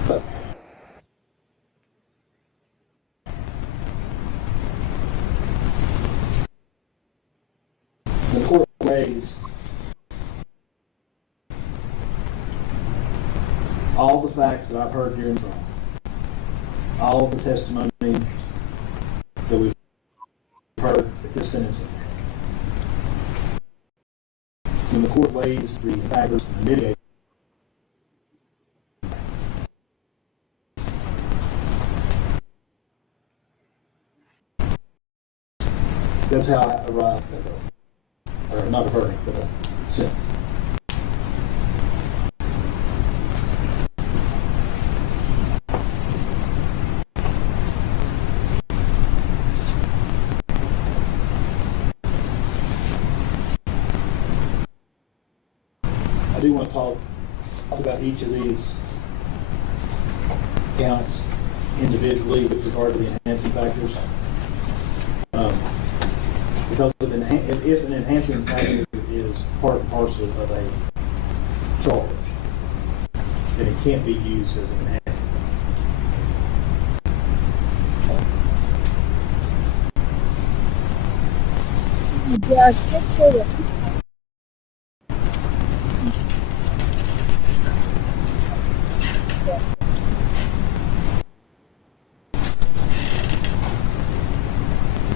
But the court weighs all the facts that I've heard during the trial, all of the testimony that we've heard at this sentencing. When the court weighs the factors to mitigate, that's how I arrived at or not a verdict, but a sentence. I do want to talk about each of these counts individually with regard to the enhancing factors. Because if an enhancing factor is part and parcel of a charge, then it can't be used as an enhancing factor.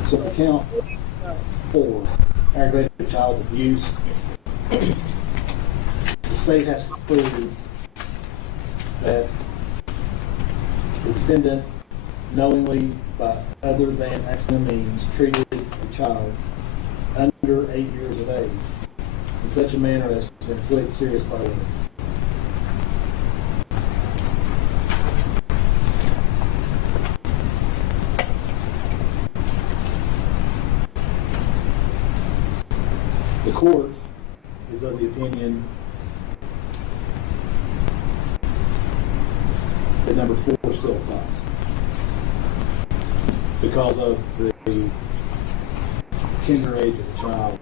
So for count 4, aggravated child abuse, the state has to prove that the defendant knowingly, by other than accidental means, treated a child under 8 years of age in such a manner as to inflict serious bodily injury. The court is of the opinion that number 4 still applies because of the tender age of the child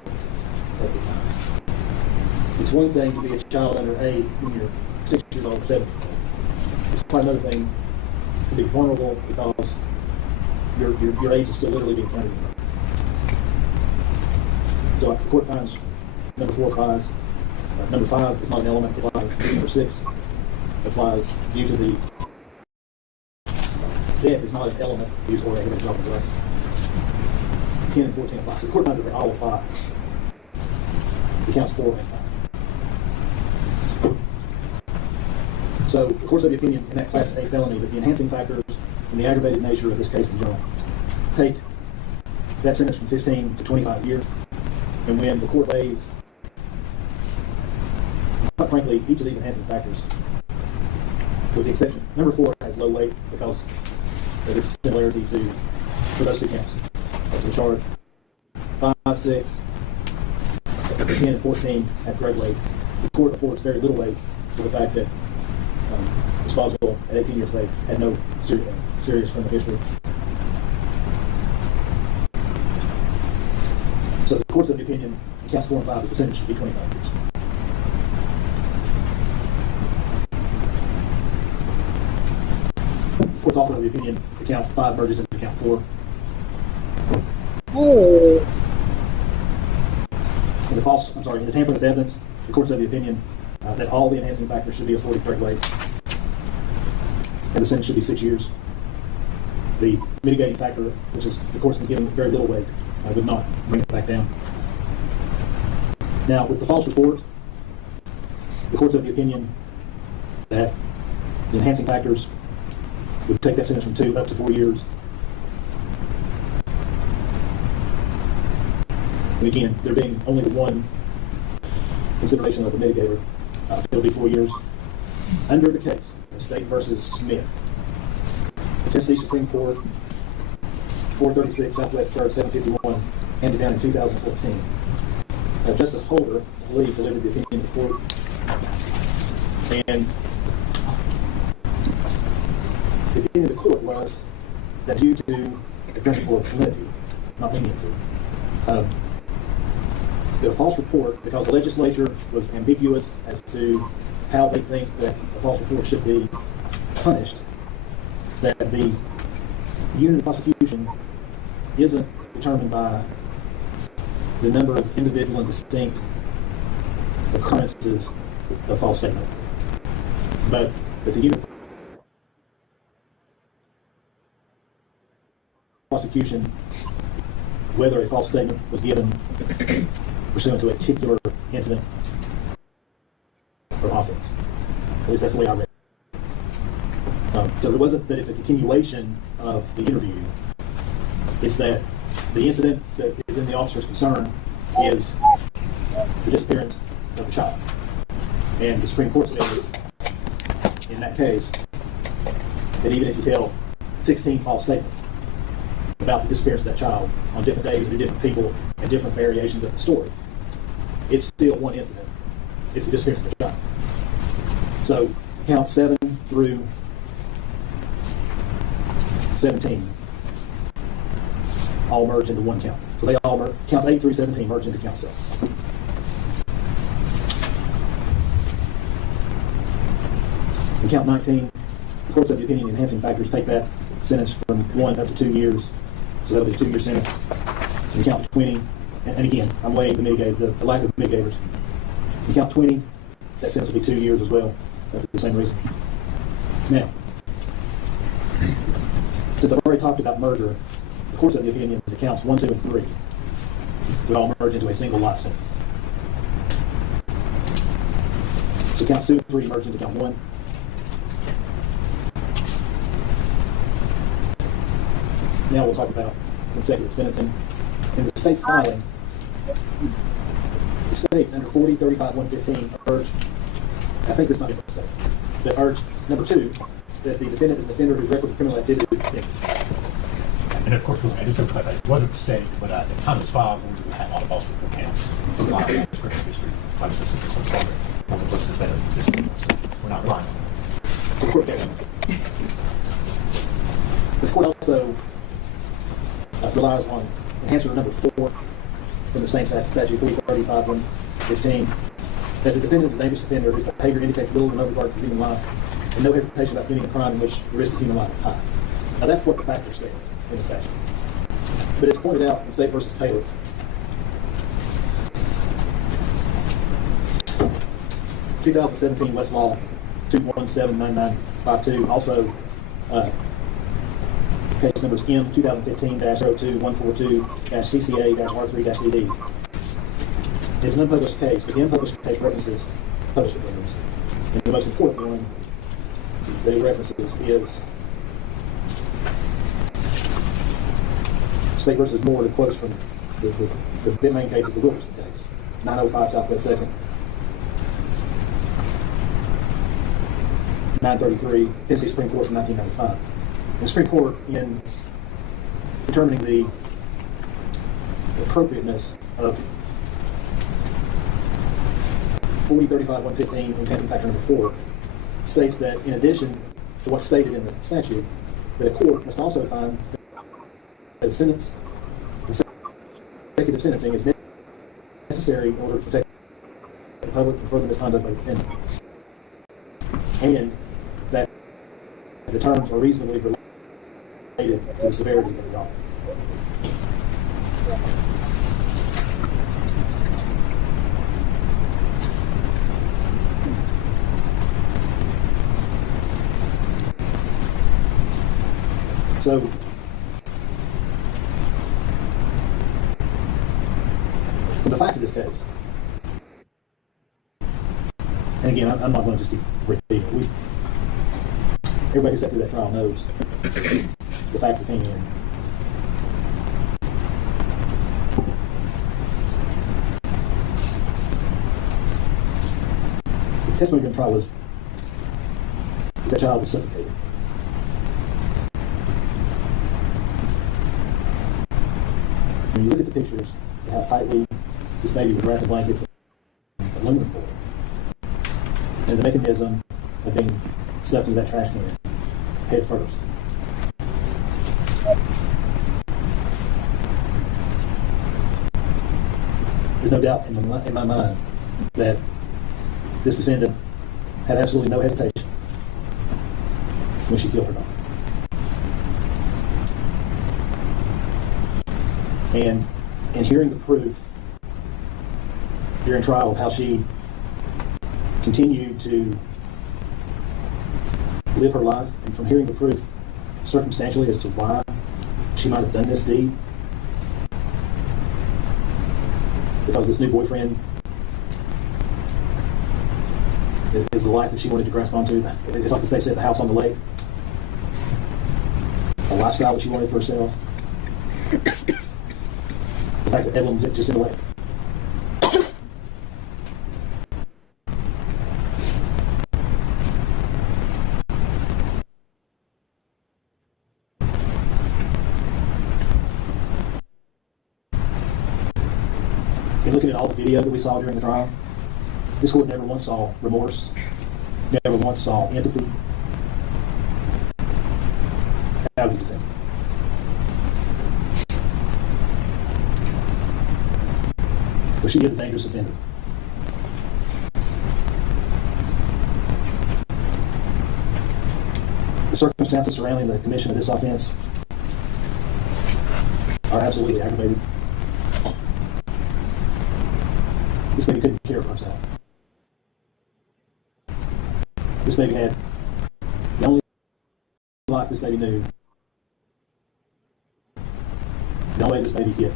at the time. It's one thing to be a child under 8 when you're 6 years old or 7 years old. It's quite another thing to be vulnerable because your age is still literally being counted. So if the court finds number 4 applies, number 5 is not an element, applies, number 6 applies due to the death is not an element used or aggravated child neglect. 10 and 14 apply. So the court finds that they all apply. It counts 4 and 5. So the court's of the opinion in that class A felony that the enhancing factors and the aggravated nature of this case in general take that sentence from 15 to 25 years. And when the court weighs, quite frankly, each of these enhancing factors, with the exception, number 4 has low weight because of its similarity for those 2 counts, to the charge. 5, 6, 10, and 14 have great weight. The court affords very little weight to the fact that Ms. Boswell, at 18 years of age, had no serious criminal history. So the court's of the opinion, in counts 4 and 5, that the sentence should be 25 years. court's also of the opinion that count 5 merges into count 4. Oh, In the tampering with evidence, the court's of the opinion that all the enhancing factors should be afforded fair weight, and the sentence should be 6 years. The mitigating factor, which is the court's been given very little weight, would not bring it back down. Now, with the false report, the court's of the opinion that the enhancing factors would take that sentence from 2 up to 4 years. And again, there being only one consideration of the mitigator, it'll be 4 years. Under the case of State versus Smith, the Tennessee Supreme Court, 436 Southwest 3rd, 751, handed down in 2014. Justice Holder, I believe, delivered the opinion to the court, and the opinion of the court was that due to the principle of lenity, not leniency, that a false report, because the legislature was ambiguous as to how they think that a false report should be punished, that the unit of prosecution isn't determined by the number of individual and distinct occurrences of false statement, but that the unit of prosecution, whether a false statement was given pursuant to a particular incident or offense. At least that's the way I read it. So it wasn't that it's a continuation of the interview. It's that the incident that is in the officer's concern is the disappearance of the child. And the Supreme Court says, in that case, that even if you tell 16 false statements about the disappearance of that child on different days to different people and different variations of the story, it's still one incident. It's the disappearance of the child. So count 7 through 17 all merge into one count. So they all merge, counts 8 through 17 merge into count 7. In count 19, the courts of the opinion enhancing factors take that sentence from 1 up to 2 years. So that'll be a 2-year sentence. In count 20, and again, I'm weighing the lack of mitigators. In count 20, that sentence will be 2 years as well, for the same reason. Now, since I've already talked about merger, the courts of the opinion that counts 1, 2, and 3 would all merge into a single life sentence. So counts 2 and 3 merge into count 1. Now we'll talk about consecutive sentencing. In the state's filing, the state under 40, 35, 115 urged, I think this might be the state, that urged, number 2, that the defendant is an offender whose record of criminal activity is distinct. And of course, it wasn't the state, but at the time it was filed, we had a lot of false report counts. A lot of criminal history, like the system was stronger. One of the places that existed, so we're not relying on it. The court gave This court also relies on enhancement number 4 from the same statute, 4035 115, that the defendant is a dangerous offender whose behavior indicates little or no regard for human life and no hesitation about committing a crime in which the risk of human life is high. Now that's what the factor says in the statute. But it's pointed out in State versus Taylor, (2017) Westlaw 2179952, also case numbers M 2015-02-142-CCA-R3-ED. It's an unpublished case, but the unpublished case references published opinions. And the most important one that it references is State versus Moore, that quotes from the main case of the Wilkerson case, 905 Southwest 2nd, 933, Tennessee Supreme Court from 1995. The Supreme Court, in determining the appropriateness of 4035-115 enhancing factor number 4, states that in addition to what's stated in the statute, that a court must also find that a sentence, consecutive sentencing, is necessary in order to protect the public from further misconduct by the defendant, and that the terms are reasonably related to the severity of the offense. So, for the facts of this case, and again, I'm not going to just keep repeating. Everybody who sat through that trial knows the facts that came in. The testimony during the trial was that child was suffocated. When you look at the pictures, how tightly this baby was wrapped in blankets and aluminum foil, and the mechanism of being stuffed into that trash can head first. There's no doubt in my mind that this defendant had absolutely no hesitation when she killed her daughter. And in hearing the proof during trial of how she continued to live her life, and from hearing the proof circumstantially as to why she might have done this deed, because this new boyfriend is the life that she wanted to grasp onto. It's like they said, the house on the lake, a lifestyle that she wanted for herself. The fact that Evelyn was just in the way. In looking at all the video that we saw during the trial, this court never once saw remorse, never once saw empathy out of the defendant. So she is a dangerous offender. The circumstances surrounding the commission of this offense are absolutely aggravated. This baby couldn't care for herself. This baby had the only life this baby knew. The only way this baby could get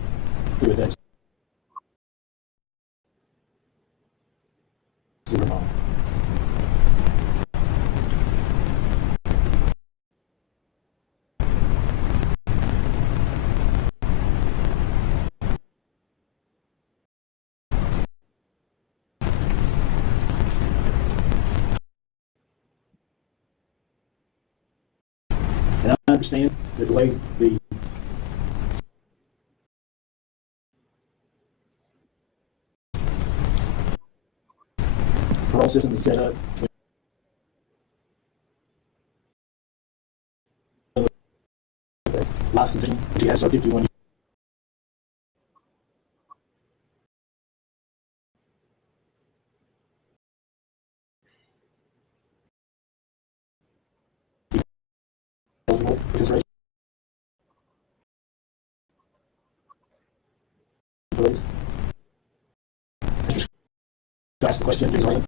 through a day. To her mom. And I understand that the way the parole system is set up, life condition, she has her 51 years. Eligible for consideration for release. Mr. Scott asked the question, please, right?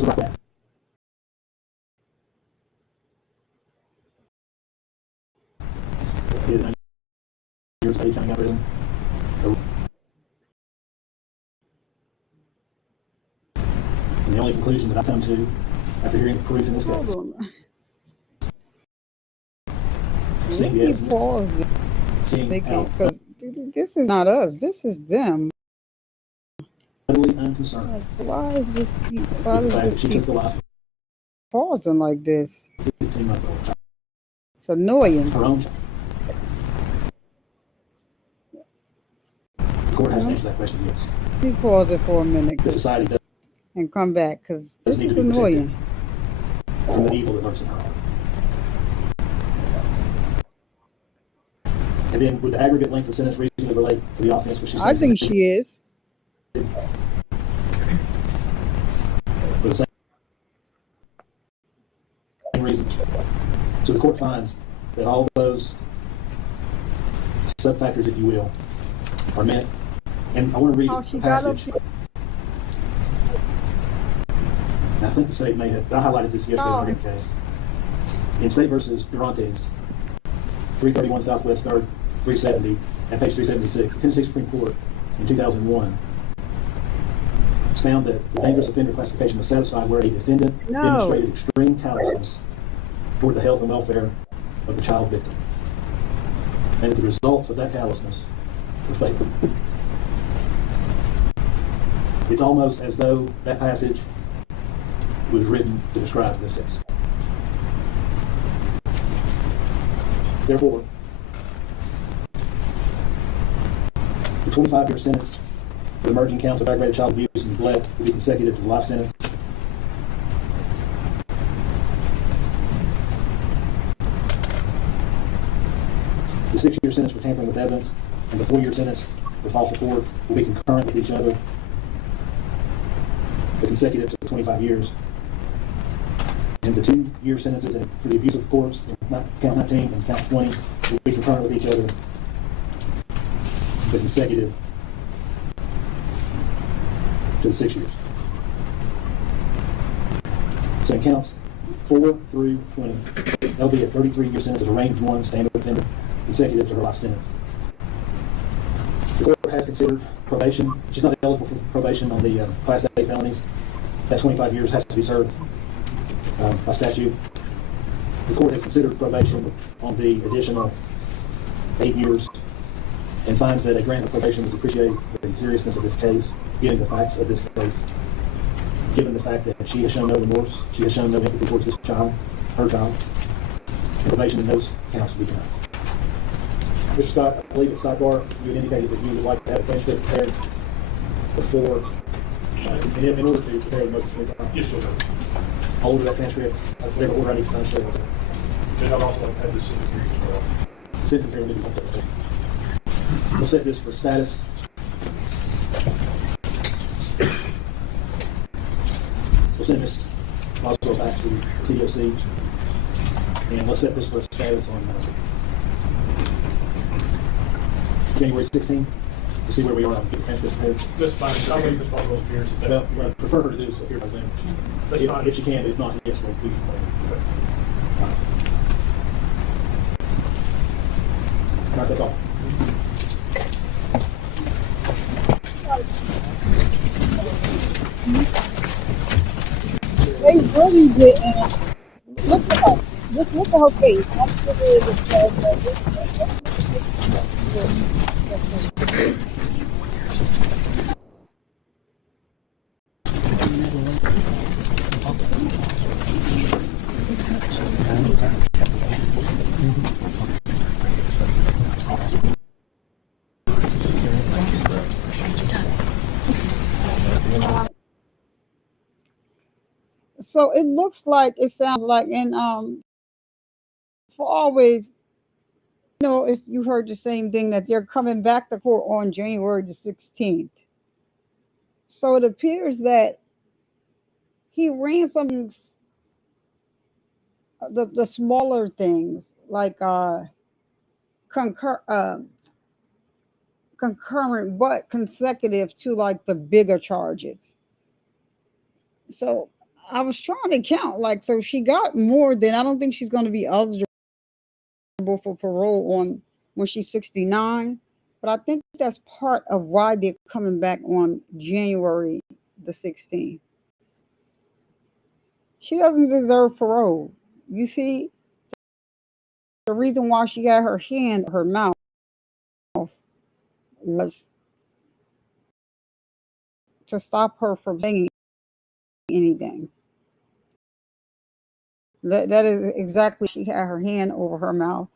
About that. He had 90 years of age coming out of prison. And the only conclusion that I've come to after hearing the proof in this Hold case, on. seeing the Let me evidence, pause seeing how because this is not us. This is them. utterly unconcerned Like, why does with the fact that she took keep the life pausing like this? of a 15-month-old child, It's annoying. her own child. honest answer to that question is yes. Let me pause it for a minute The society does and come back because this need is to be protected annoying. from the evil that lurks in her. And then, would the aggregate length of the sentence reasonably relate to the offense which she's I think she is. for the same reasons? So the court finds that all those sub-factors, if you will, are met. And I want to read How a she got up passage. And I think the state may have, I highlighted this yesterday in the case. In State versus Durantes, 331 Southwest 3rd, 370, and page 376, the Tennessee Supreme Court in 2001 has found that the dangerous offender classification was satisfied where a defendant demonstrated extreme callousness toward the health and welfare of the child victim, and that the results of that callousness were fatal. It's almost as though that passage was written to describe this case. Therefore, the 25-year sentence for the merging counts of aggravated child abuse and neglect will be consecutive to the life sentence. The 6-year sentence for tampering with evidence and the 4-year sentence for false report will be concurrent with each other, but consecutive to the 25 years. And the 2-year sentences for the abuse of corpse in count 19 and count 20 will be concurrent with each other, but consecutive to the 6 years. So in counts 4 through 20, that'll be a 33-year sentence as a range 1 standard offender, consecutive to her life sentence. The court has considered probation. She's not eligible for probation on the Class A felonies. That 25 years has to be served by statute. The court has considered probation on the additional 8 years and finds that a grant of probation would depreciate the seriousness of this case, given the facts of this case, given the fact that she has shown no remorse, she has shown no empathy towards this child, her child, and probation in those counts would be denied. Mr. Scott, I believe at sidebar you had indicated that you would like to have a transcript prepared before, in order to prepare the motion for the trial. Yes, sir. I'll order that transcript, whatever order I need to sign, straight away. Then I'd also like to have this sentence. Since the period will be we'll set this for status. We'll send Ms. Boswell back to TOC, and let's set this for a status on January 16th to see where we are. I'll get the transcript prepared. That's fine. I'll leave Ms. Boswell's appearance at that. Well, I prefer her to do so here by Zoom. That's fine. If she can, if not, yes, we'll leave. All right, that's all. They really didn't. Look at her. Just look at her face. I'm sure it is so it looks like, it sounds like, and for always, if you heard the same thing, that they're coming back to court on January the 16th. So it appears that he ran some the smaller things like concurrent but consecutive to like the bigger charges. So I was trying to count, like, so she got more than, I don't think she's going to be eligible for parole on when she's 69, but I think that's part of why they're coming back on January the 16th. She doesn't deserve parole. You see, the reason why she got her hand, her mouth, was to stop her from saying anything. That is exactly, she had her hand over her mouth.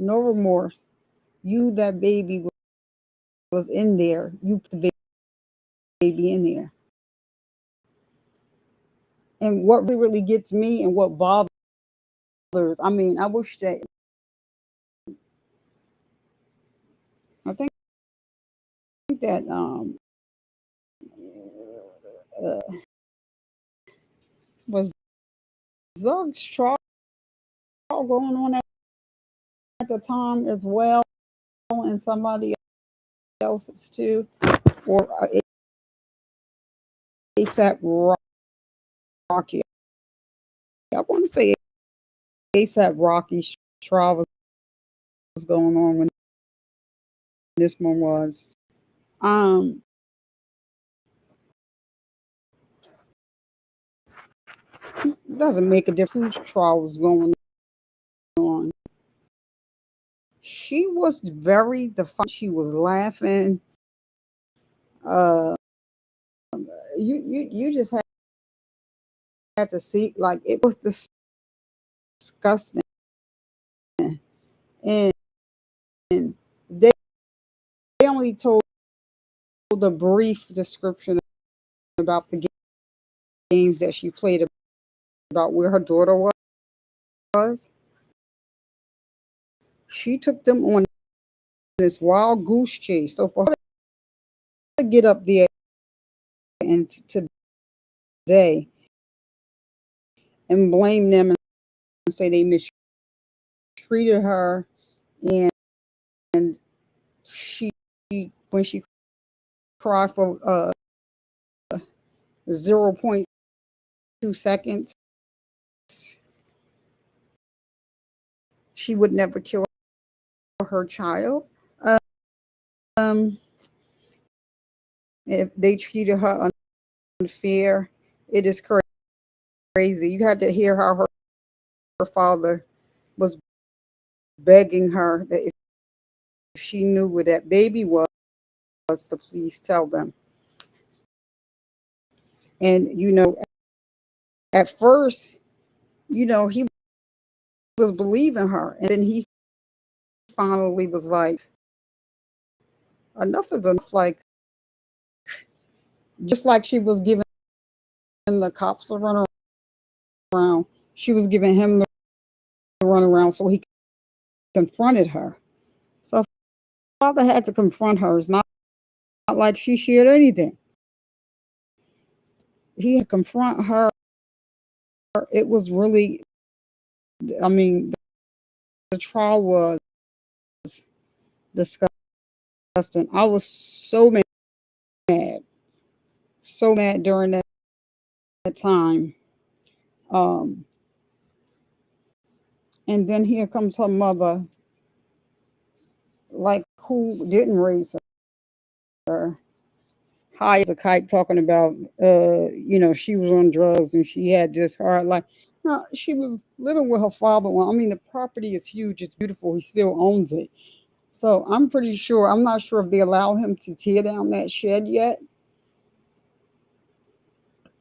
No remorse. You, that baby, was in there. You put the baby in there. And what really gets me and what bothers, I mean, I wish that, I think that uh, was Zug's trial going on at the time as well, and somebody else's too, or ASAP Rocky. I want to say ASAP Rocky's trial was going on when this one was. Um, doesn't make a difference whose trial was going on. She was very defiant. She was laughing. Uh, you just had to see, like, it was disgusting, and they only told a brief description about the games that she played, about where her daughter was. She took them on this wild goose chase. So for her to get up there and today and blame them and say they mistreated her, and she, when she cried for 0.2 seconds, she would never kill her child. Um, if they treated her unfair, it is crazy. You had to hear how her father was begging her that if she knew where that baby was, to please tell them. And at first, he was believing her, and then he finally was like, enough is enough. Like, just like she was giving the cops a run around, she was giving him the run around so he confronted her. So father had to confront her. It's not like she shared anything. He had to confront her. It was really, I mean, the trial was disgusting. I was so mad during that time. Um, and then here comes her mother, like, who didn't raise her, high as a kite, talking about, she was on drugs and she had this hard life. No, she was living with her father. Well, I mean, the property is huge. It's beautiful. He still owns it. So I'm pretty sure, I'm not sure if they allow him to tear down that shed yet.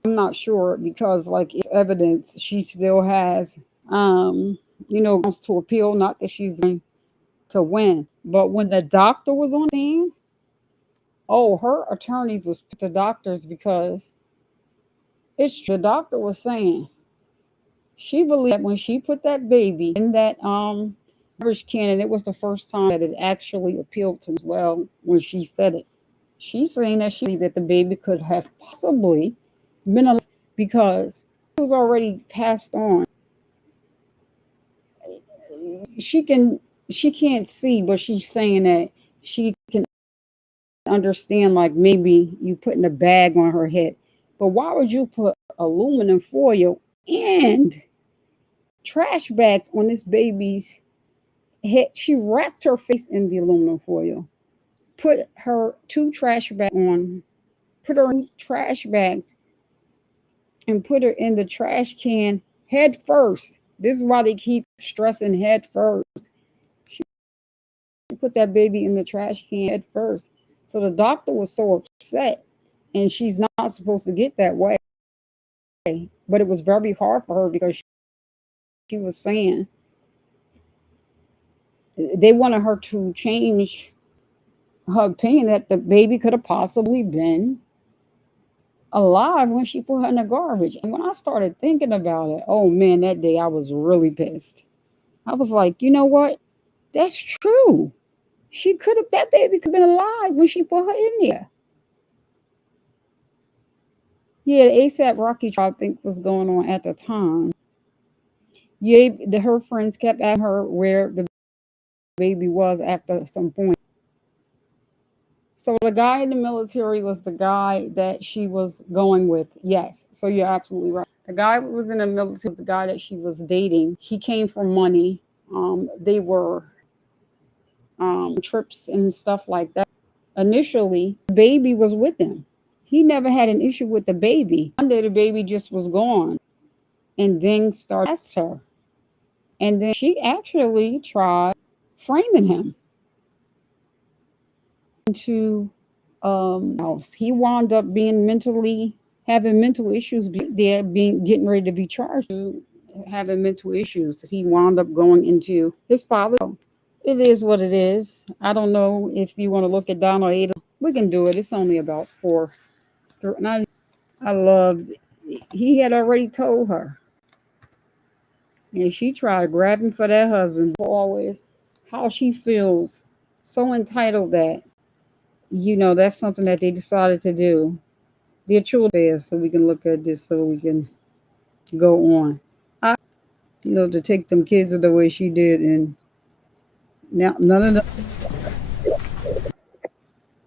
I'm not sure, because, like, it's evidence she still has, wants to appeal, not that she's going to win. But when the doctor was on the scene, oh, her attorneys was the doctors, because it's true. The doctor was saying she believed that when she put that baby in that garbage can, and it was the first time that it actually appealed to as well when she said it. She's saying that she believed that the baby could have possibly been alive because it was already passed on. She can't see, but she's saying that she can understand, like, maybe you putting a bag on her head. But why would you put aluminum foil and trash bags on this baby's head? She wrapped her face in the aluminum foil, put her two trash bags on, put her in trash bags, and put her in the trash can head first. This is why they keep stressing head first. She put that baby in the trash can head first. So the doctor was so upset, and she's not supposed to get that way. But it was very hard for her, because she was saying they wanted her to change her opinion that the baby could have possibly been alive when she put her in the garbage. And when I started thinking about it, oh man, that day I was really pissed. I was like, you know what? That's true. She could have, that baby could have been alive when she put her in there. Yeah, the ASAP Rocky trial, I think, was going on at the time. Yeah, her friends kept asking her where the baby was after some point. So the guy in the military was the guy that she was going with. Yes. So you're absolutely right. The guy who was in the military was the guy that she was dating. He came for money. They were trips and stuff like that. Initially, the baby was with him. He never had an issue with the baby. One day the baby just was gone. And then started asked her. And then she actually tried framing him into house. He wound up being mentally having mental issues there, being getting ready to be charged having mental issues. He wound up going into his father. It is what it is. I don't know if you want to look at Donald Ada. We can do it. It's only about four. And I loved. He had already told her, and she tried grabbing for that husband. Always, how she feels so entitled that that's something that they decided to do. Their children, so we can look at this, so we can go on. To take them kids the way she did, and now none of them.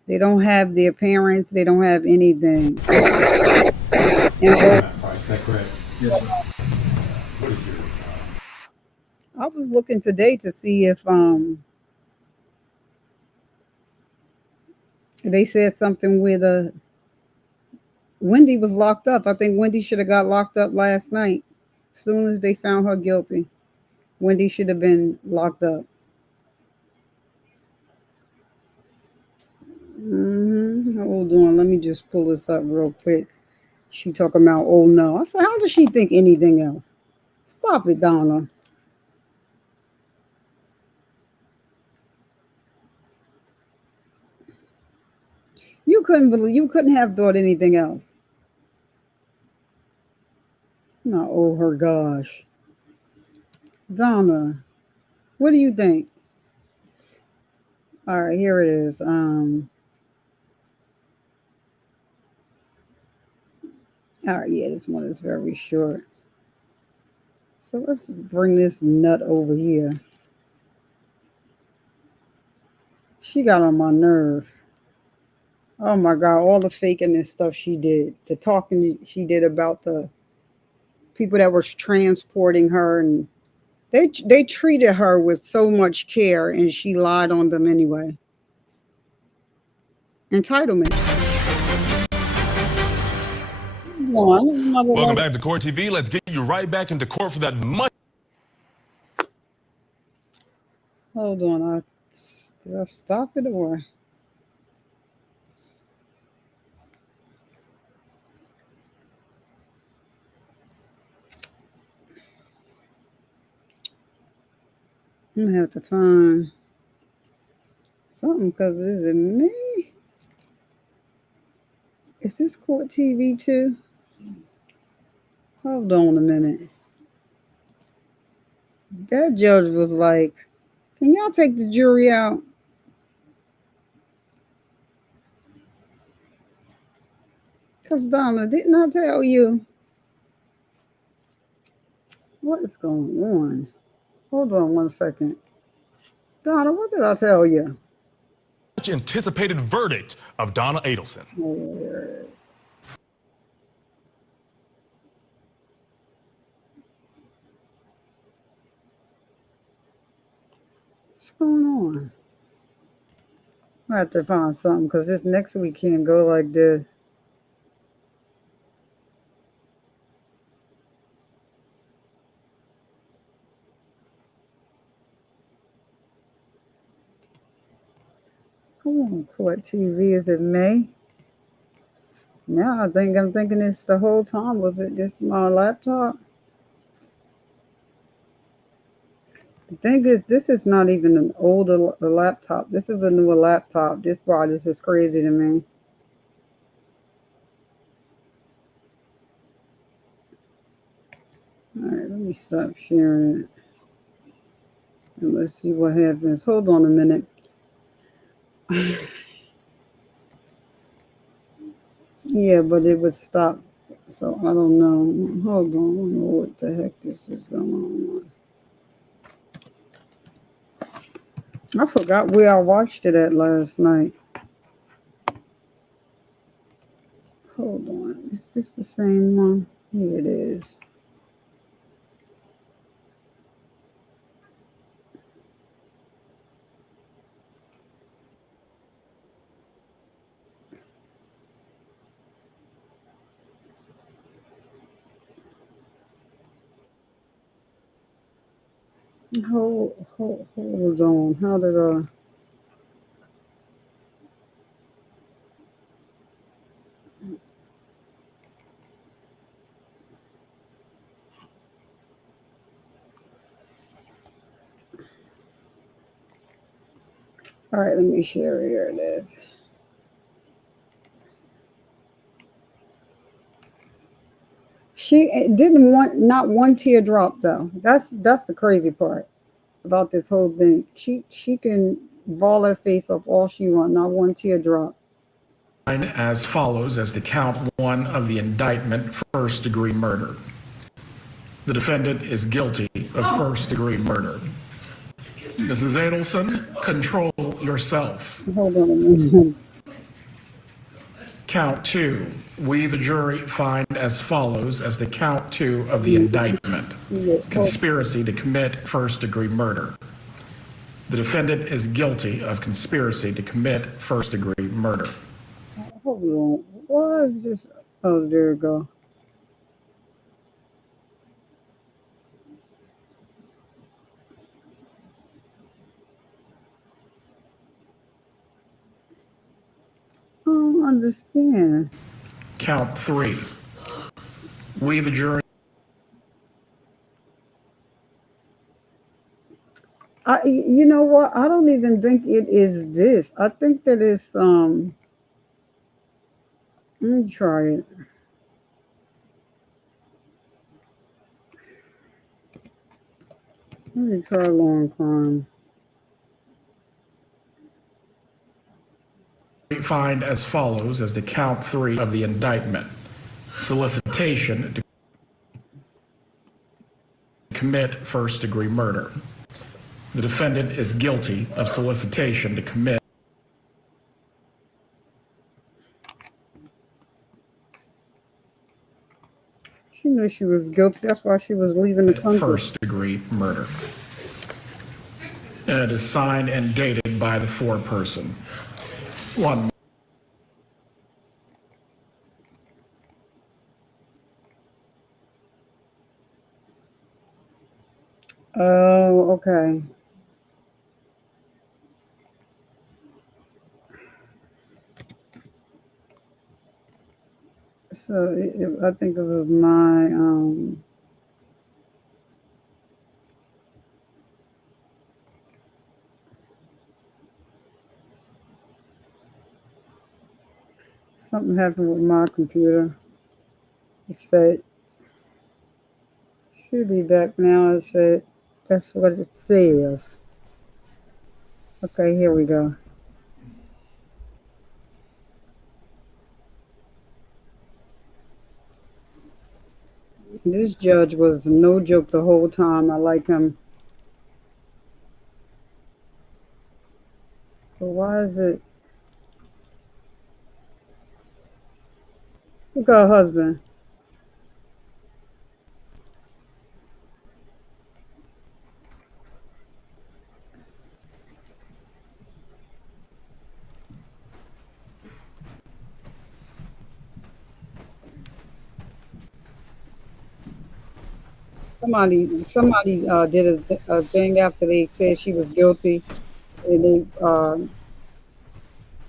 They don't have their parents. They don't have anything. And Price, is that correct? Yes, sir. What is your, I was looking today to see if they said something with Wendy was locked up. I think Wendy should have got locked up last night. As soon as they found her guilty, Wendy should have been locked up. Hold on, let me just pull this up real quick. She talking about, oh no. I said, how does she think anything else? Stop it, Donna. You couldn't have thought anything else. No, oh her gosh. Donna, what do you think? All right, here it is. All right, yeah, this one is very short. So let's bring this nut over here. She got on my nerve. Oh my God, all the faking and stuff she did. The talking she did about the people that were transporting her, and they treated her with so much care, and she lied on them anyway. Entitlement. Welcome back to Court TV. Let's get you right back into court for that money. Hold on, did I stop it or? I'm gonna have to find something, because is it me? Is this court TV too? Hold on a minute. That judge was like, can y'all take the jury out? Because Donna, didn't I tell you? What is going on? Hold on 1 second. Donna, what did I tell you? Much anticipated verdict of Donna Adelson. What's going on? I have to find something, because this next week can't go like this. Come on, court TV. Is it May? Now I'm thinking this the whole time. Was it just my laptop? The thing is, this is not even an older laptop. This is a newer laptop. This why this is crazy to me. All right, let me stop sharing it and let's see what happens. Hold on a minute. Yeah, but it was stopped. So I don't know. Hold on. I don't know what the heck this is going on. I forgot where I watched it at last night. Hold on. Is this the same one? Here it is. Hold on. How did I? All right, let me share. Here it is. She didn't want not one teardrop though. That's the crazy part about this whole thing. She can ball her face up all she want, not one teardrop. As follows as the count one of the indictment, first degree murder. The defendant is guilty of first degree murder. Mrs. Adelson, control yourself. Hold on a minute. Count two. We, the jury, find as follows as the count two of the indictment. Conspiracy to commit first degree murder. The defendant is guilty of conspiracy to commit first degree murder. Hold on. What is this? Oh, there we go. I don't understand. Count three. We, the jury. You know what? I don't even think it is this. I think that it's Let me try it. Let me try long crime. Find as follows as the count three of the indictment. Solicitation to commit first degree murder. The defendant is guilty of solicitation to commit. She knew she was guilty. That's why she was leaving the country. First degree murder. And it is signed and dated by the foreperson. One. Oh, okay. So I think it was my something happened with my computer. It said should be back now. It said that's what it says. Okay, here we go. This judge was no joke the whole time. I like him. But why is it? Look at her husband. Somebody did a thing after they said she was guilty, and they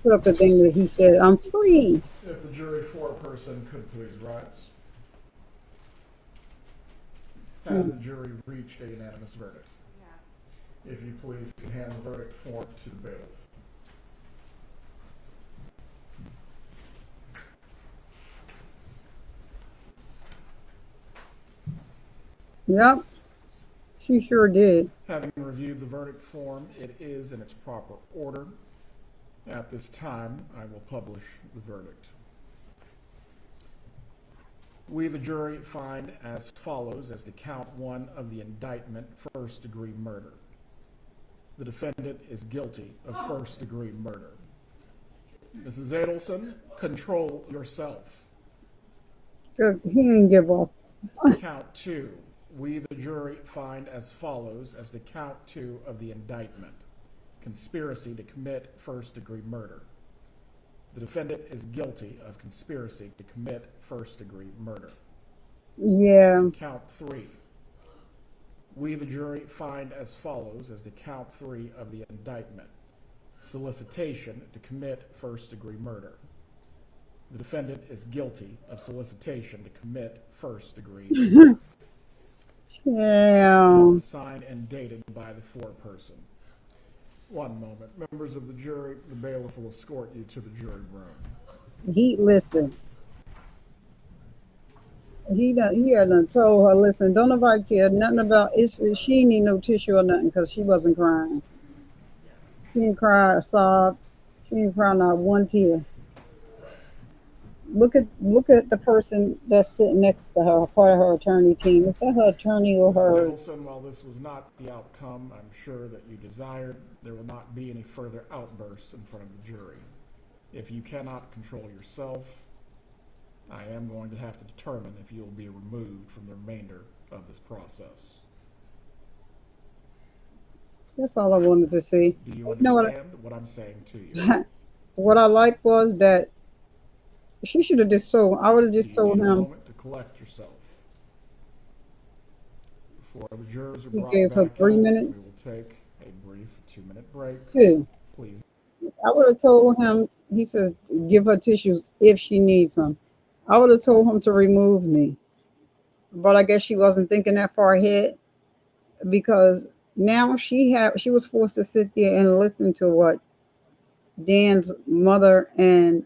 put up the thing that he said, "I'm free." If the jury foreperson could please rise. Has the jury reached a unanimous verdict? If you please can hand the verdict form to the bailiff. Yep, she sure did. Having reviewed the verdict form, it is in its proper order. At this time, I will publish the verdict. We, the jury, find as follows as the count one of the indictment, first-degree murder. The defendant is guilty of first-degree murder. Mrs. Adelson, control yourself. Good. He didn't give up. Count two. We, the jury, find as follows as the count two of the indictment, conspiracy to commit first-degree murder. The defendant is guilty of conspiracy to commit first-degree murder. Yeah. Count three. We, the jury, find as follows as the count three of the indictment, solicitation to commit first-degree murder. The defendant is guilty of solicitation to commit first-degree murder. Yeah. Signed and dated by the foreperson. One moment. Members of the jury, the bailiff will escort you to the jury room. Listen. He had told her, listen, don't nobody care nothing about it. She ain't need no tissue or nothing because she wasn't crying. She didn't cry or sob. She didn't cry not one tear. Look at the person that's sitting next to her, part of her attorney team. Is that her attorney or her? Wilson, while this was not the outcome I'm sure that you desired, there will not be any further outbursts in front of the jury. If you cannot control yourself, I am going to have to determine if you will be removed from the remainder of this process. That's all I wanted to see. Do you understand what I'm saying to you? What I liked was that she should have just told. I would have just told You need a him. moment to collect yourself. Before the jurors are He brought gave her back 3 in, minutes. we will take a brief 2-minute break. 2. Please. I would have told him. He says, give her tissues if she needs them. I would have told him to remove me, but I guess she wasn't thinking that far ahead because now she was forced to sit there and listen to what Dan's mother and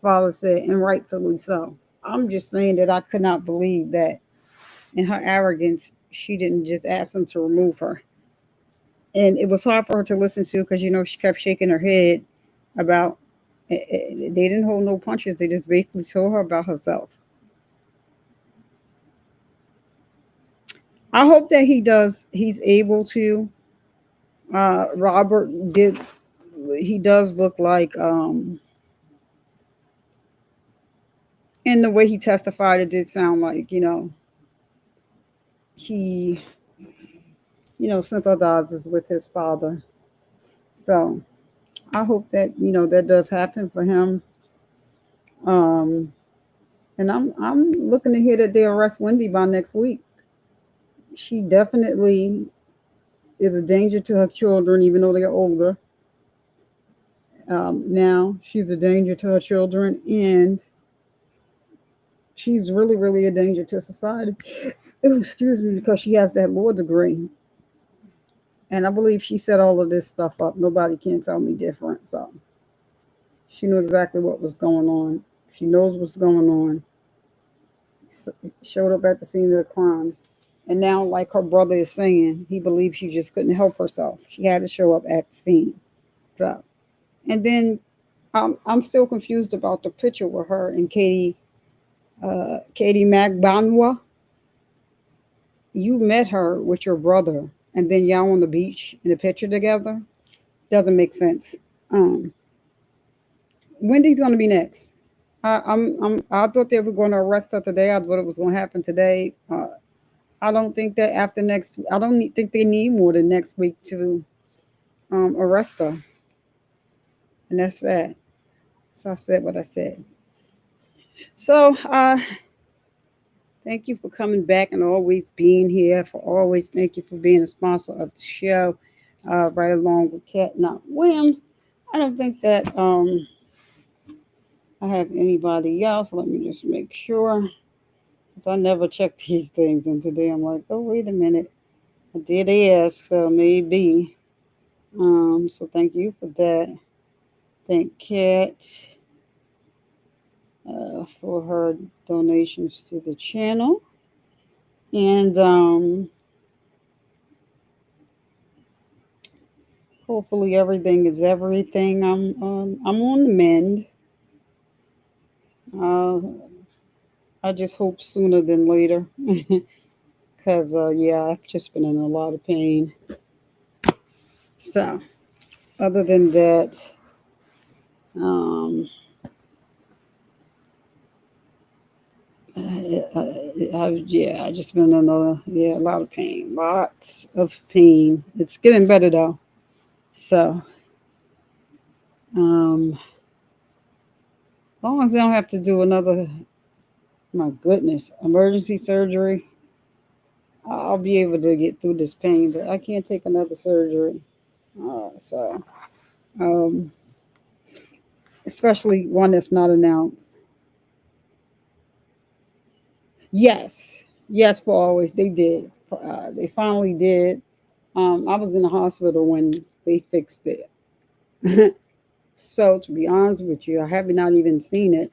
father said, and rightfully so. I'm just saying that I could not believe that in her arrogance, she didn't just ask him to remove her. And it was hard for her to listen to because, she kept shaking her head about, they didn't hold no punches. They just basically told her about herself. I hope that he's able to. Robert he does look like, in the way he testified, it did sound like, he, sympathizes with his father. So I hope that, that does happen for him. And I'm looking to hear that they arrest Wendy by next week. She definitely is a danger to her children, even though they're older. Now she's a danger to her children, and she's really, really a danger to society. Excuse me, because she has that law degree. And I believe she set all of this stuff up. Nobody can tell me different. So she knew exactly what was going on. She knows what's going on. Showed up at the scene of the crime. And now, like her brother is saying, he believes she just couldn't help herself. She had to show up at the scene. So, and then I'm still confused about the picture with her and Katie Magbanwa. You met her with your brother, and then y'all on the beach in a picture together. Doesn't make sense. Wendy's going to be next. I thought they were going to arrest her today. I thought it was going to happen today. I don't think that after next. I don't think they need more than next week to arrest her. And that's that. So I said what I said. So thank you for coming back and always being here. Thank you for being a sponsor of the show, right along with Cat Not Williams. I don't think that I have anybody else. Let me just make sure, because I never check these things. And today I'm like, oh, wait a minute. I did ask, so maybe. So thank you for that. Thank Kat for her donations to the channel. And hopefully everything is everything. I'm on the mend. Uh, I just hope sooner than later, because yeah, I've just been in a lot of pain. So other than that, um, yeah, I just been in a lot of pain, lots of pain. It's getting better though. So as long as I don't have to do another, my goodness, emergency surgery, I'll be able to get through this pain. But I can't take another surgery. So um, especially one that's not announced. Yes, yes, for always they did. They finally did. I was in the hospital when they fixed it. So to be honest with you, I have not even seen it.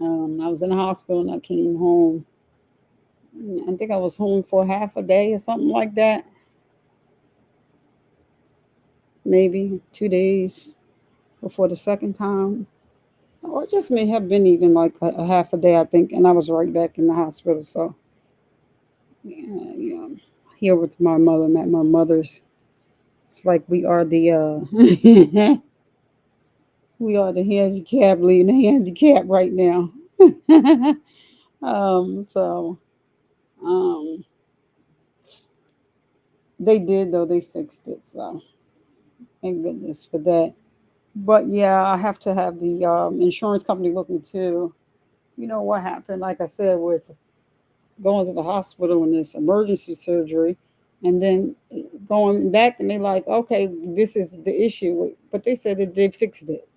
I was in the hospital and I came home. I think I was home for half a day or something like that. Maybe 2 days before the second time. Or it just may have been even like a half a day, I think. And I was right back in the hospital. So, yeah, here with my mother, I'm at my mother's. It's like we are the we are the handicap leading the handicap right now. So um, they did though, they fixed it. So thank goodness for that. But yeah, I have to have the insurance company looking too. You know what happened? Like I said, with going to the hospital in this emergency surgery, and then going back, and they like, okay, this is the issue. But they said that they fixed it,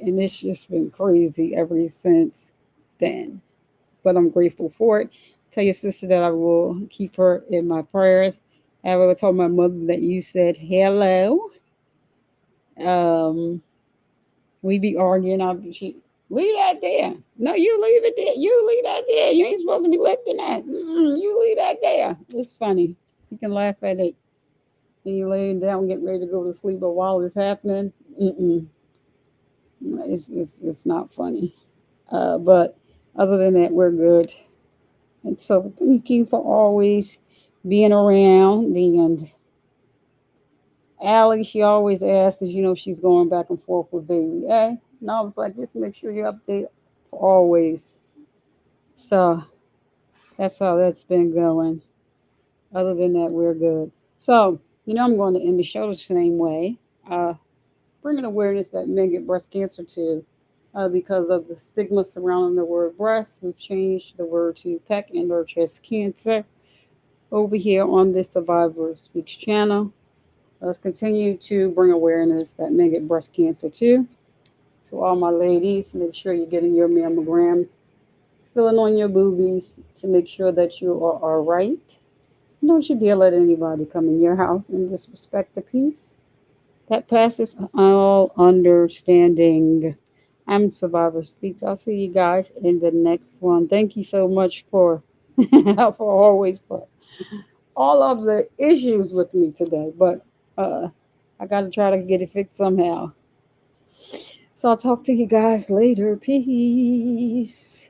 and it's just been crazy ever since then. But I'm grateful for it. Tell your sister that I will keep her in my prayers. I will told my mother that you said hello. Um, we be arguing. She leave that there. No, you leave it there. You leave that there. You ain't supposed to be lifting that. You leave that there. It's funny. You can laugh at it. And you laying down, getting ready to go to sleep, but while it's happening, it's not funny. But other than that, we're good. And so thank you for always being around. And Allie, she always asks, as you know, she's going back and forth with baby. Hey, and I was like, just make sure you update for always. So that's how that's been going. Other than that, we're good. So, I'm going to end the show the same way. Uh, Bringing awareness that men get breast cancer too. Because of the stigma surrounding the word breast, we've changed the word to peck and or chest cancer over here on this Survivor Speaks channel. Let's continue to bring awareness that men get breast cancer too. To all my ladies, make sure you're getting your mammograms, filling on your boobies to make sure that you are all right. Don't you dare let anybody come in your house and disrespect the peace that passes all understanding. I'm Survivor Speaks. I'll see you guys in the next one. Thank you so much for for always for all of the issues with me today. But I gotta try to get it fixed somehow. So I'll talk to you guys later. Peace.